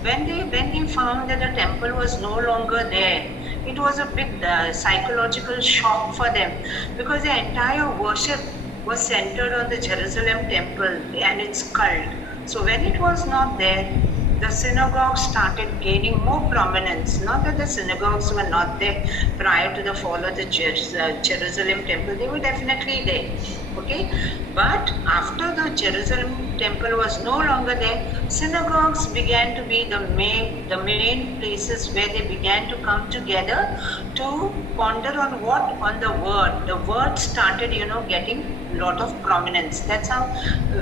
when they found that the temple was no longer there, it was a big psychological shock for them, because the entire worship was centered on the Jerusalem temple and its cult. So when it was not there, the synagogues started gaining more prominence. Not that the synagogues were not there prior to the fall of the Jerusalem temple, they were definitely there. Okay, but after the Jerusalem temple was no longer there, synagogues began to be the main places where they began to come together to ponder on the word. The word started, getting a lot of prominence. That's how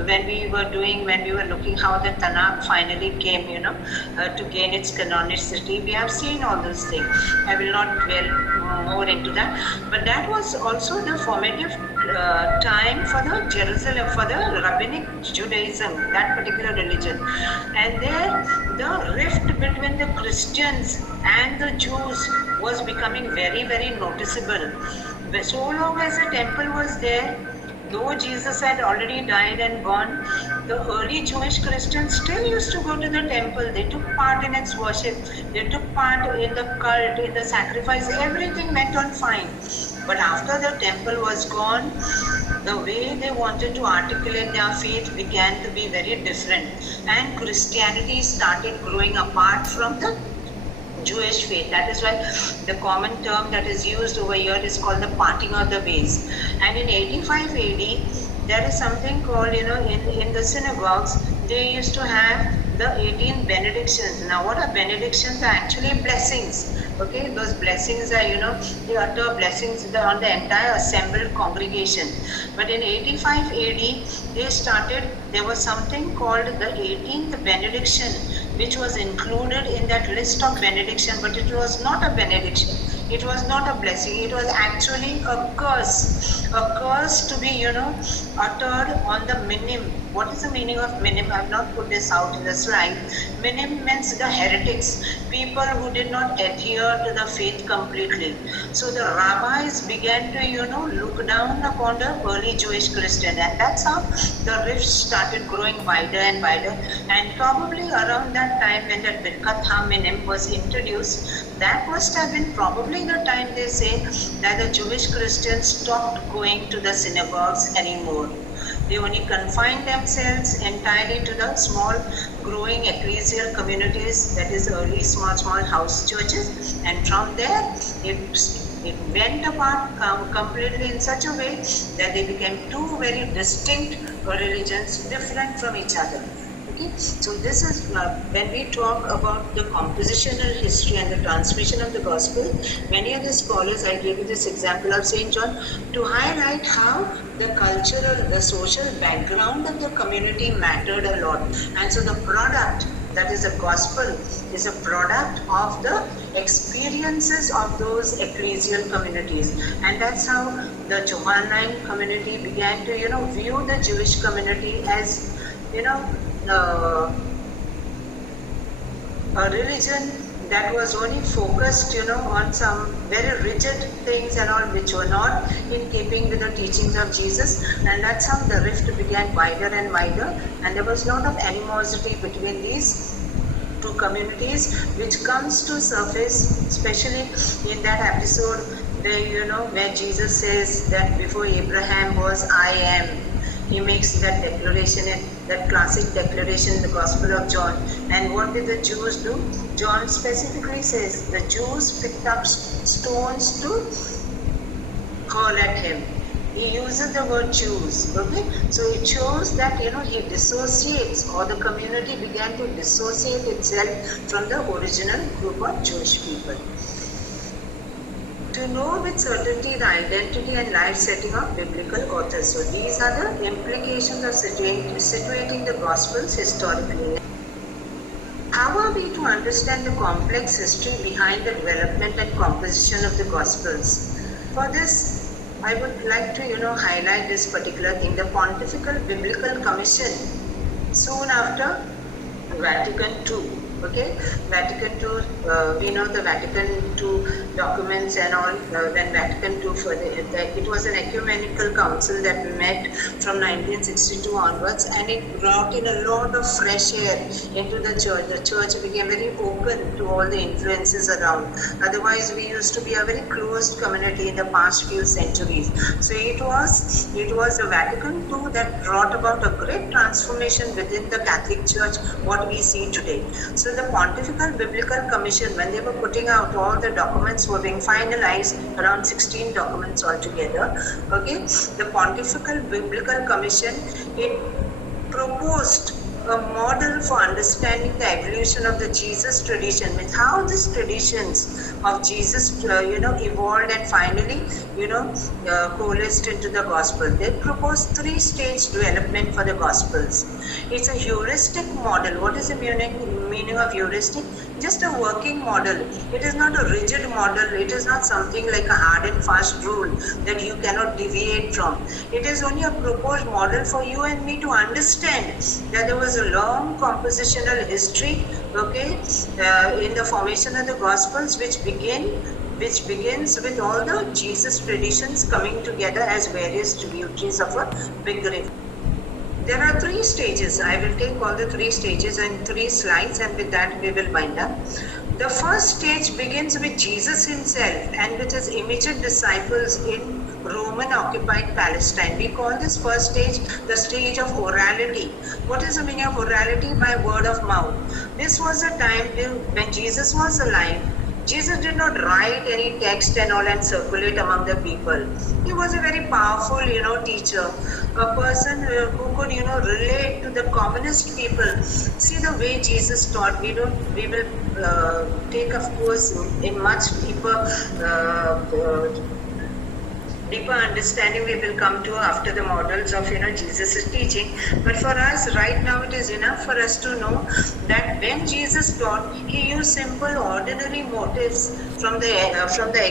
when we were looking how the Tanakh finally came, to gain its canonicity, we have seen all those things. I will not dwell more into that, but that was also the formative time for the Jerusalem, for the Rabbinic Judaism, that particular religion. And there, the rift between the Christians and the Jews was becoming very, very noticeable. So long as the temple was there, though Jesus had already died and gone, the early Jewish Christians still used to go to the temple. They took part in its worship. They took part in the cult, in the sacrifice. Everything went on fine. But after the temple was gone, the way they wanted to articulate their faith began to be very different. And Christianity started growing apart from the Jewish faith. That is why the common term that is used over here is called the parting of the ways. And in 85 AD, there is something called, in the synagogues, they used to have the 18 benedictions. Now, what are benedictions? Are actually blessings. Okay, those blessings are, they utter blessings on the entire assembled congregation. But in 85 AD, there was something called the 18th benediction, which was included in that list of benediction, but it was not a benediction. It was not a blessing. It was actually a curse to be, uttered on the minim. What is the meaning of minim? I have not put this out in the slide. Minim means the heretics, people who did not adhere to the faith completely. So the rabbis began to, look down upon the early Jewish Christian, and that's how the rifts started growing wider and wider. And probably around that time when that Birkat HaMinim was introduced, that must have been probably the time they say that the Jewish Christians stopped going to the synagogues anymore. They only confined themselves entirely to the small growing ecclesial communities, that is early small house churches, and from there it went apart completely in such a way that they became two very distinct religions, different from each other. Okay, so this is when we talk about the compositional history and the transmission of the gospel. Many of the scholars, I gave you this example of St. John to highlight how the cultural, the social background of the community mattered a lot, and so the product that is the gospel, is a product of the experiences of those ecclesial communities. And that's how the Johannine community began to, view the Jewish community as, a religion that was only focused, on some very rigid things and all, which were not in keeping with the teachings of Jesus. And that's how the rift began wider and wider. And there was a lot of animosity between these two communities, which comes to surface, especially in that episode where, where Jesus says that before Abraham was, I am. He makes that declaration, that classic declaration in the Gospel of John. And what did the Jews do? John specifically says the Jews picked up stones to hurl at him. He uses the word Jews, okay? So it shows that, he dissociates, or the community began to dissociate itself from the original group of Jewish people. To know with certainty the identity and life setting of biblical authors. So these are the implications of situating the Gospels historically. How are we to understand the complex history behind the development and composition of the Gospels? For this, I would like to, highlight this particular thing, the Pontifical Biblical Commission, soon after Vatican II. Okay, Vatican II, we know the Vatican II documents and all. When Vatican II, it was an ecumenical council that met from 1962 onwards, and it brought in a lot of fresh air into the church. The church became very open to all the influences around. Otherwise, we used to be a very closed community in the past few centuries. So it was the Vatican II that brought about a great transformation within the Catholic Church, what we see today. So the Pontifical Biblical Commission, when they were putting out all the documents, were being finalized, around 16 documents altogether. Okay, the Pontifical Biblical Commission, it proposed a model for understanding the evolution of the Jesus tradition, means how these traditions of Jesus, evolved and finally, coalesced into the gospel. They proposed 3-stage development for the gospels. It's a heuristic model. What is the meaning of heuristic? Just a working model. It is not a rigid model. It is not something like a hard and fast rule that you cannot deviate from. It is only a proposed model for you and me to understand that there was a long compositional history, okay, in the formation of the Gospels, which begins with all the Jesus traditions coming together as various tributaries of a big river. There are 3 stages. I will take all the 3 stages in 3 slides, and with that we will wind up. The first stage begins with Jesus himself and with his immediate disciples in Roman-occupied Palestine. We call this first stage the stage of orality. What is the meaning of orality? By word of mouth. This was a time when Jesus was alive. Jesus did not write any text and all and circulate among the people. He was a very powerful, teacher, a person who could, relate to the commonest people. See the way Jesus taught. We will take, of course, in much deeper understanding we will come to after the models of Jesus' teaching. But for us right now, it is enough for us to know that when Jesus taught, he used simple ordinary motives from the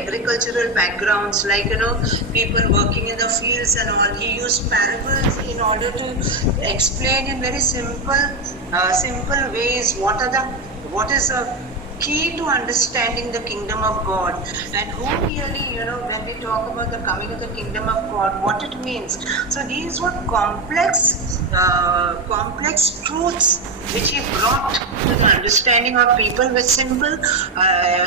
agricultural backgrounds, like people working in the fields and all. He used parables in order to explain in very simple ways what is a key to understanding the kingdom of God, and who really, when we talk about the coming of the kingdom of God, what it means. So these were complex truths which he brought to the understanding of people with simple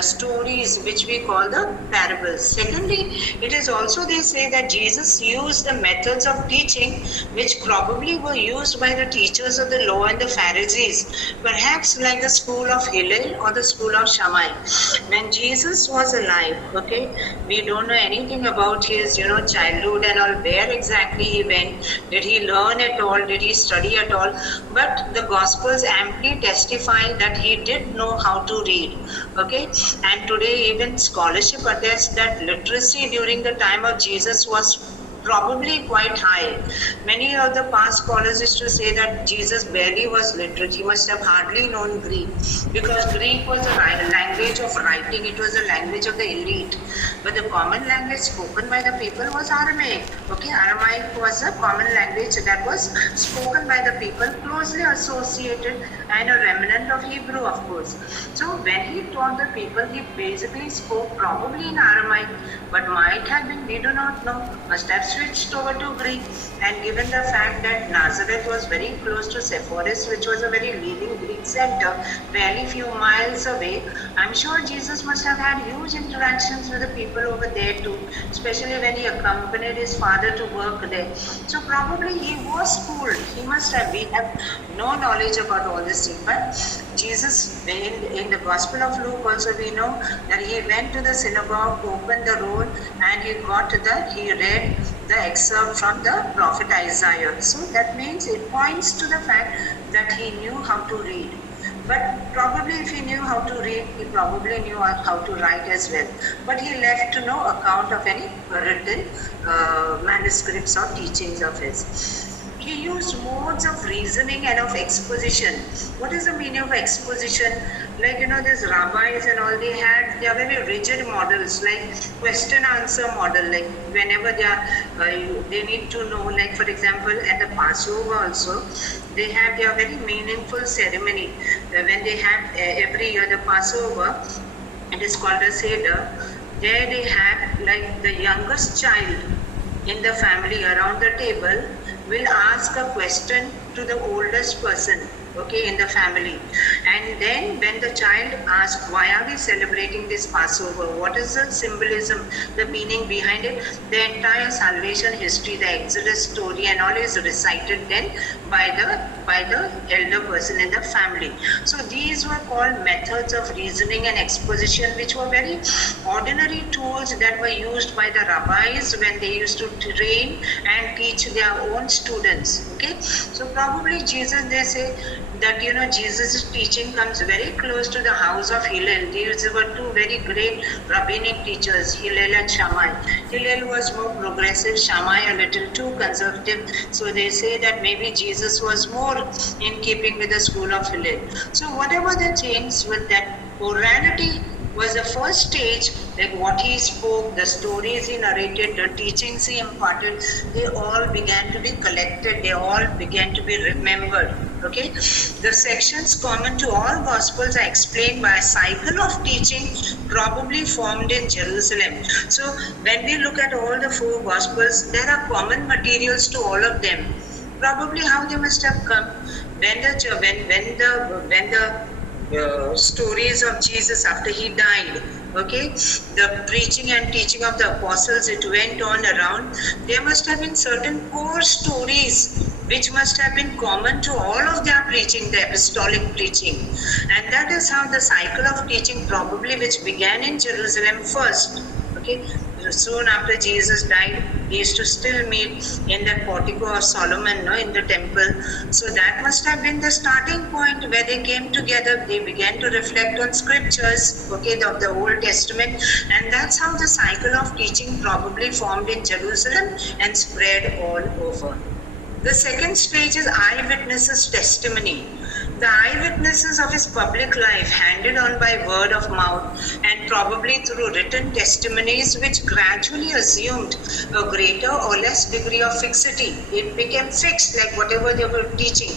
stories, which we call the parables. Secondly, it is also, they say, that Jesus used the methods of teaching which probably were used by the teachers of the law and the Pharisees, perhaps like the school of Hillel or the school of Shammai. When Jesus was alive, okay, we don't know anything about his, childhood and all, where exactly he went. Did he learn at all? Did he study at all? But the Gospels amply testify that he did know how to read, okay. And today even scholarship attests that literacy during the time of Jesus was probably quite high. Many of the past scholars used to say that Jesus barely was literate. He must have hardly known Greek, because Greek was a language of writing. It was a language of the elite. But the common language spoken by the people was Aramaic. Okay, Aramaic was a common language that was spoken by the people, closely associated and a remnant of Hebrew, of course. So when he taught the people, he basically spoke probably in Aramaic, but might have been, we do not know, must have switched over to Greek. And given the fact that Nazareth was very close to Sepphoris, which was a very leading Greek center, barely few miles away, I'm sure Jesus must have had huge interactions with the people over there too, especially when he accompanied his father to work there. So probably he was schooled. He must have, we have no knowledge about all this thing. But Jesus, in the Gospel of Luke also we know that he went to the synagogue, opened the roll, and he read the excerpt from the prophet Isaiah. So that means it points to the fact that he knew how to read. But probably if he knew how to read, he probably knew how to write as well. But he left no account of any written manuscripts or teachings of his. He used modes of reasoning and of exposition. What is the meaning of exposition? Like, these rabbis and all, they are very rigid models, like question answer model. Like whenever they need to know, like for example, at the Passover also, they have their very meaningful ceremony. When they have every year the Passover, it is called a Seder. There they have like the youngest child in the family around the table will ask a question to the oldest person, okay, in the family. And then when the child asks, why are we celebrating this Passover? What is the symbolism, the meaning behind it? The entire salvation history, the Exodus story and all is recited then by the elder person in the family. So these were called methods of reasoning and exposition, which were very ordinary tools that were used by the rabbis when they used to train and teach their own students. Okay, so probably Jesus, they say that Jesus' teaching comes very close to the house of Hillel. These were two very great rabbinic teachers, Hillel and Shammai. Hillel was more progressive, Shammai a little too conservative. So they say that maybe Jesus was more in keeping with the school of Hillel. So whatever the change with that orality was the first stage, like what he spoke, the stories he narrated, the teachings he imparted, they all began to be collected, they all began to be remembered. Okay, the sections common to all Gospels are explained by a cycle of teaching probably formed in Jerusalem. So when we look at all the four Gospels, there are common materials to all of them. Probably how they must have come when the stories of Jesus after he died, okay, the preaching and teaching of the apostles, it went on around. There must have been certain core stories which must have been common to all of their preaching, the apostolic preaching. And that is how the cycle of teaching probably which began in Jerusalem first. Okay, soon after Jesus died, he used to still meet in that portico of Solomon, in the temple. So that must have been the starting point where they came together. They began to reflect on scriptures, okay, of the Old Testament. And that's how the cycle of teaching probably formed in Jerusalem and spread all over. The second stage is eyewitnesses' testimony. The eyewitnesses of his public life, handed on by word of mouth and probably through written testimonies, which gradually assumed a greater or less degree of fixity. It became fixed, like whatever they were teaching.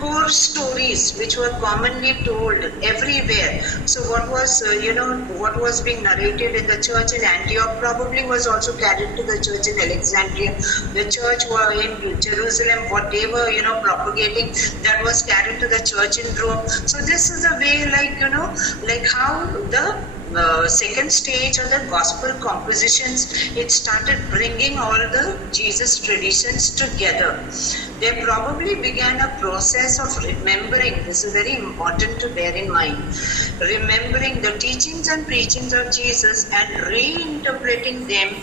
Core stories which were commonly told everywhere. So what was being narrated in the church in Antioch probably was also carried to the church in Alexandria. The church were in Jerusalem, what they were propagating, that was carried to the church in Rome. So this is a way, like how the second stage of the gospel compositions, it started bringing all the Jesus traditions together. There probably began a process of remembering. This is very important to bear in mind. Remembering the teachings and preachings of Jesus and reinterpreting them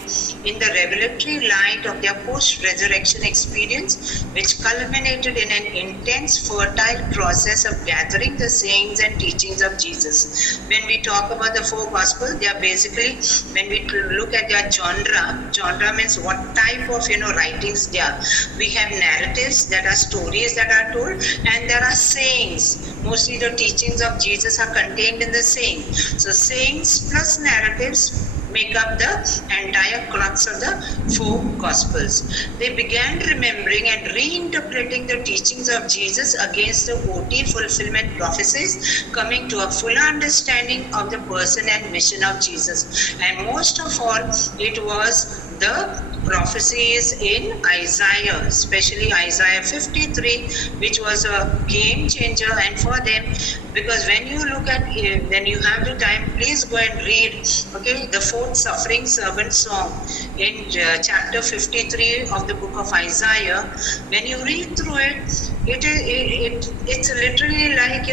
in the revelatory light of their post-resurrection experience, which culminated in an intense, fertile process of gathering the sayings and teachings of Jesus. When we talk about the four four gospels, they are basically, when we look at their genre means what type of writings they are. We have narratives, that are stories that are told, and there are sayings. Mostly the teachings of Jesus are contained in the saying. So sayings plus narratives make up the entire crux of the four gospels. They began remembering and reinterpreting the teachings of Jesus against the OT fulfillment prophecies, coming to a fuller understanding of the person and mission of Jesus. And most of all, it was the prophecies in Isaiah, especially Isaiah 53, which was a game changer. And for them, because when you look at, when you have the time, please go and read, okay, the fourth suffering servant song in chapter 53 of the book of Isaiah. When you read through it, it's literally like,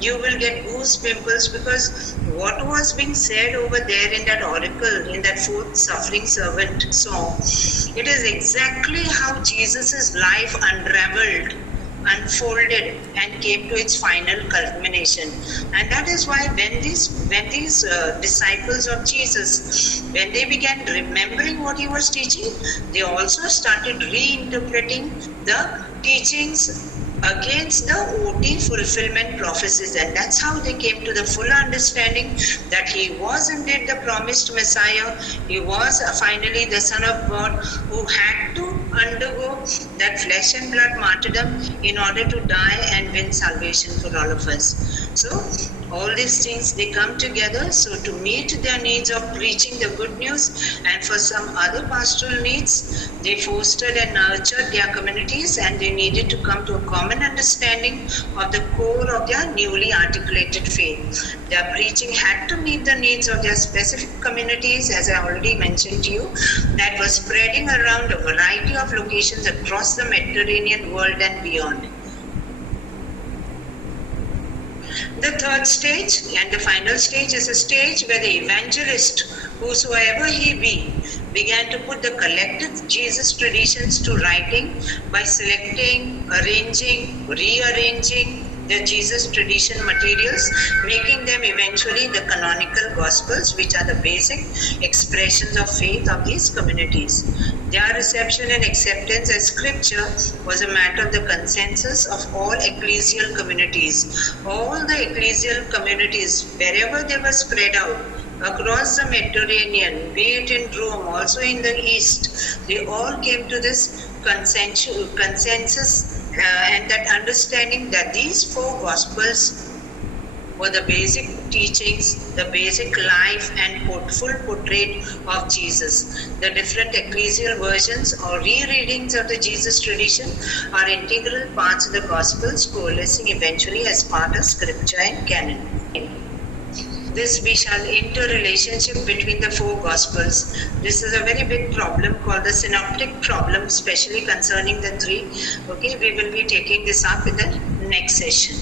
you will get goose pimples, because what was being said over there in that oracle, in that fourth suffering servant song, it is exactly how Jesus' life unfolded and came to its final culmination. And that is why when these disciples of Jesus, when they began remembering what he was teaching, they also started reinterpreting the teachings against the OT fulfillment prophecies. And that's how they came to the full understanding that he was indeed the promised Messiah. He was finally the Son of God, who had to undergo that flesh and blood martyrdom in order to die and win salvation for all of us. So all these things, they come together so to meet their needs of preaching the good news, and for some other pastoral needs, they fostered and nurtured their communities, and they needed to come to a common understanding of the core of their newly articulated faith. Their preaching had to meet the needs of their specific communities, as I already mentioned to you, that was spreading around a variety of locations across the Mediterranean world and beyond. The third stage and the final stage is a stage where the evangelist, whosoever he be, began to put the collective Jesus traditions to writing by selecting, arranging, rearranging the Jesus tradition materials, making them eventually the canonical gospels, which are the basic expressions of faith of these communities. Their reception and acceptance as scripture was a matter of the consensus of all ecclesial communities. All the ecclesial communities, wherever they were spread out across the Mediterranean, be it in Rome, also in the East, they all came to this consensus and that understanding that these four gospels were the basic teachings, the basic life and full portrait of Jesus. The different ecclesial versions or rereadings of the Jesus tradition are integral parts of the Gospels, coalescing eventually as part of scripture and canon. This we shall interrelationship between the four Gospels. This is a very big problem called the synoptic problem, especially concerning the three. Okay, we will be taking this up in the next session.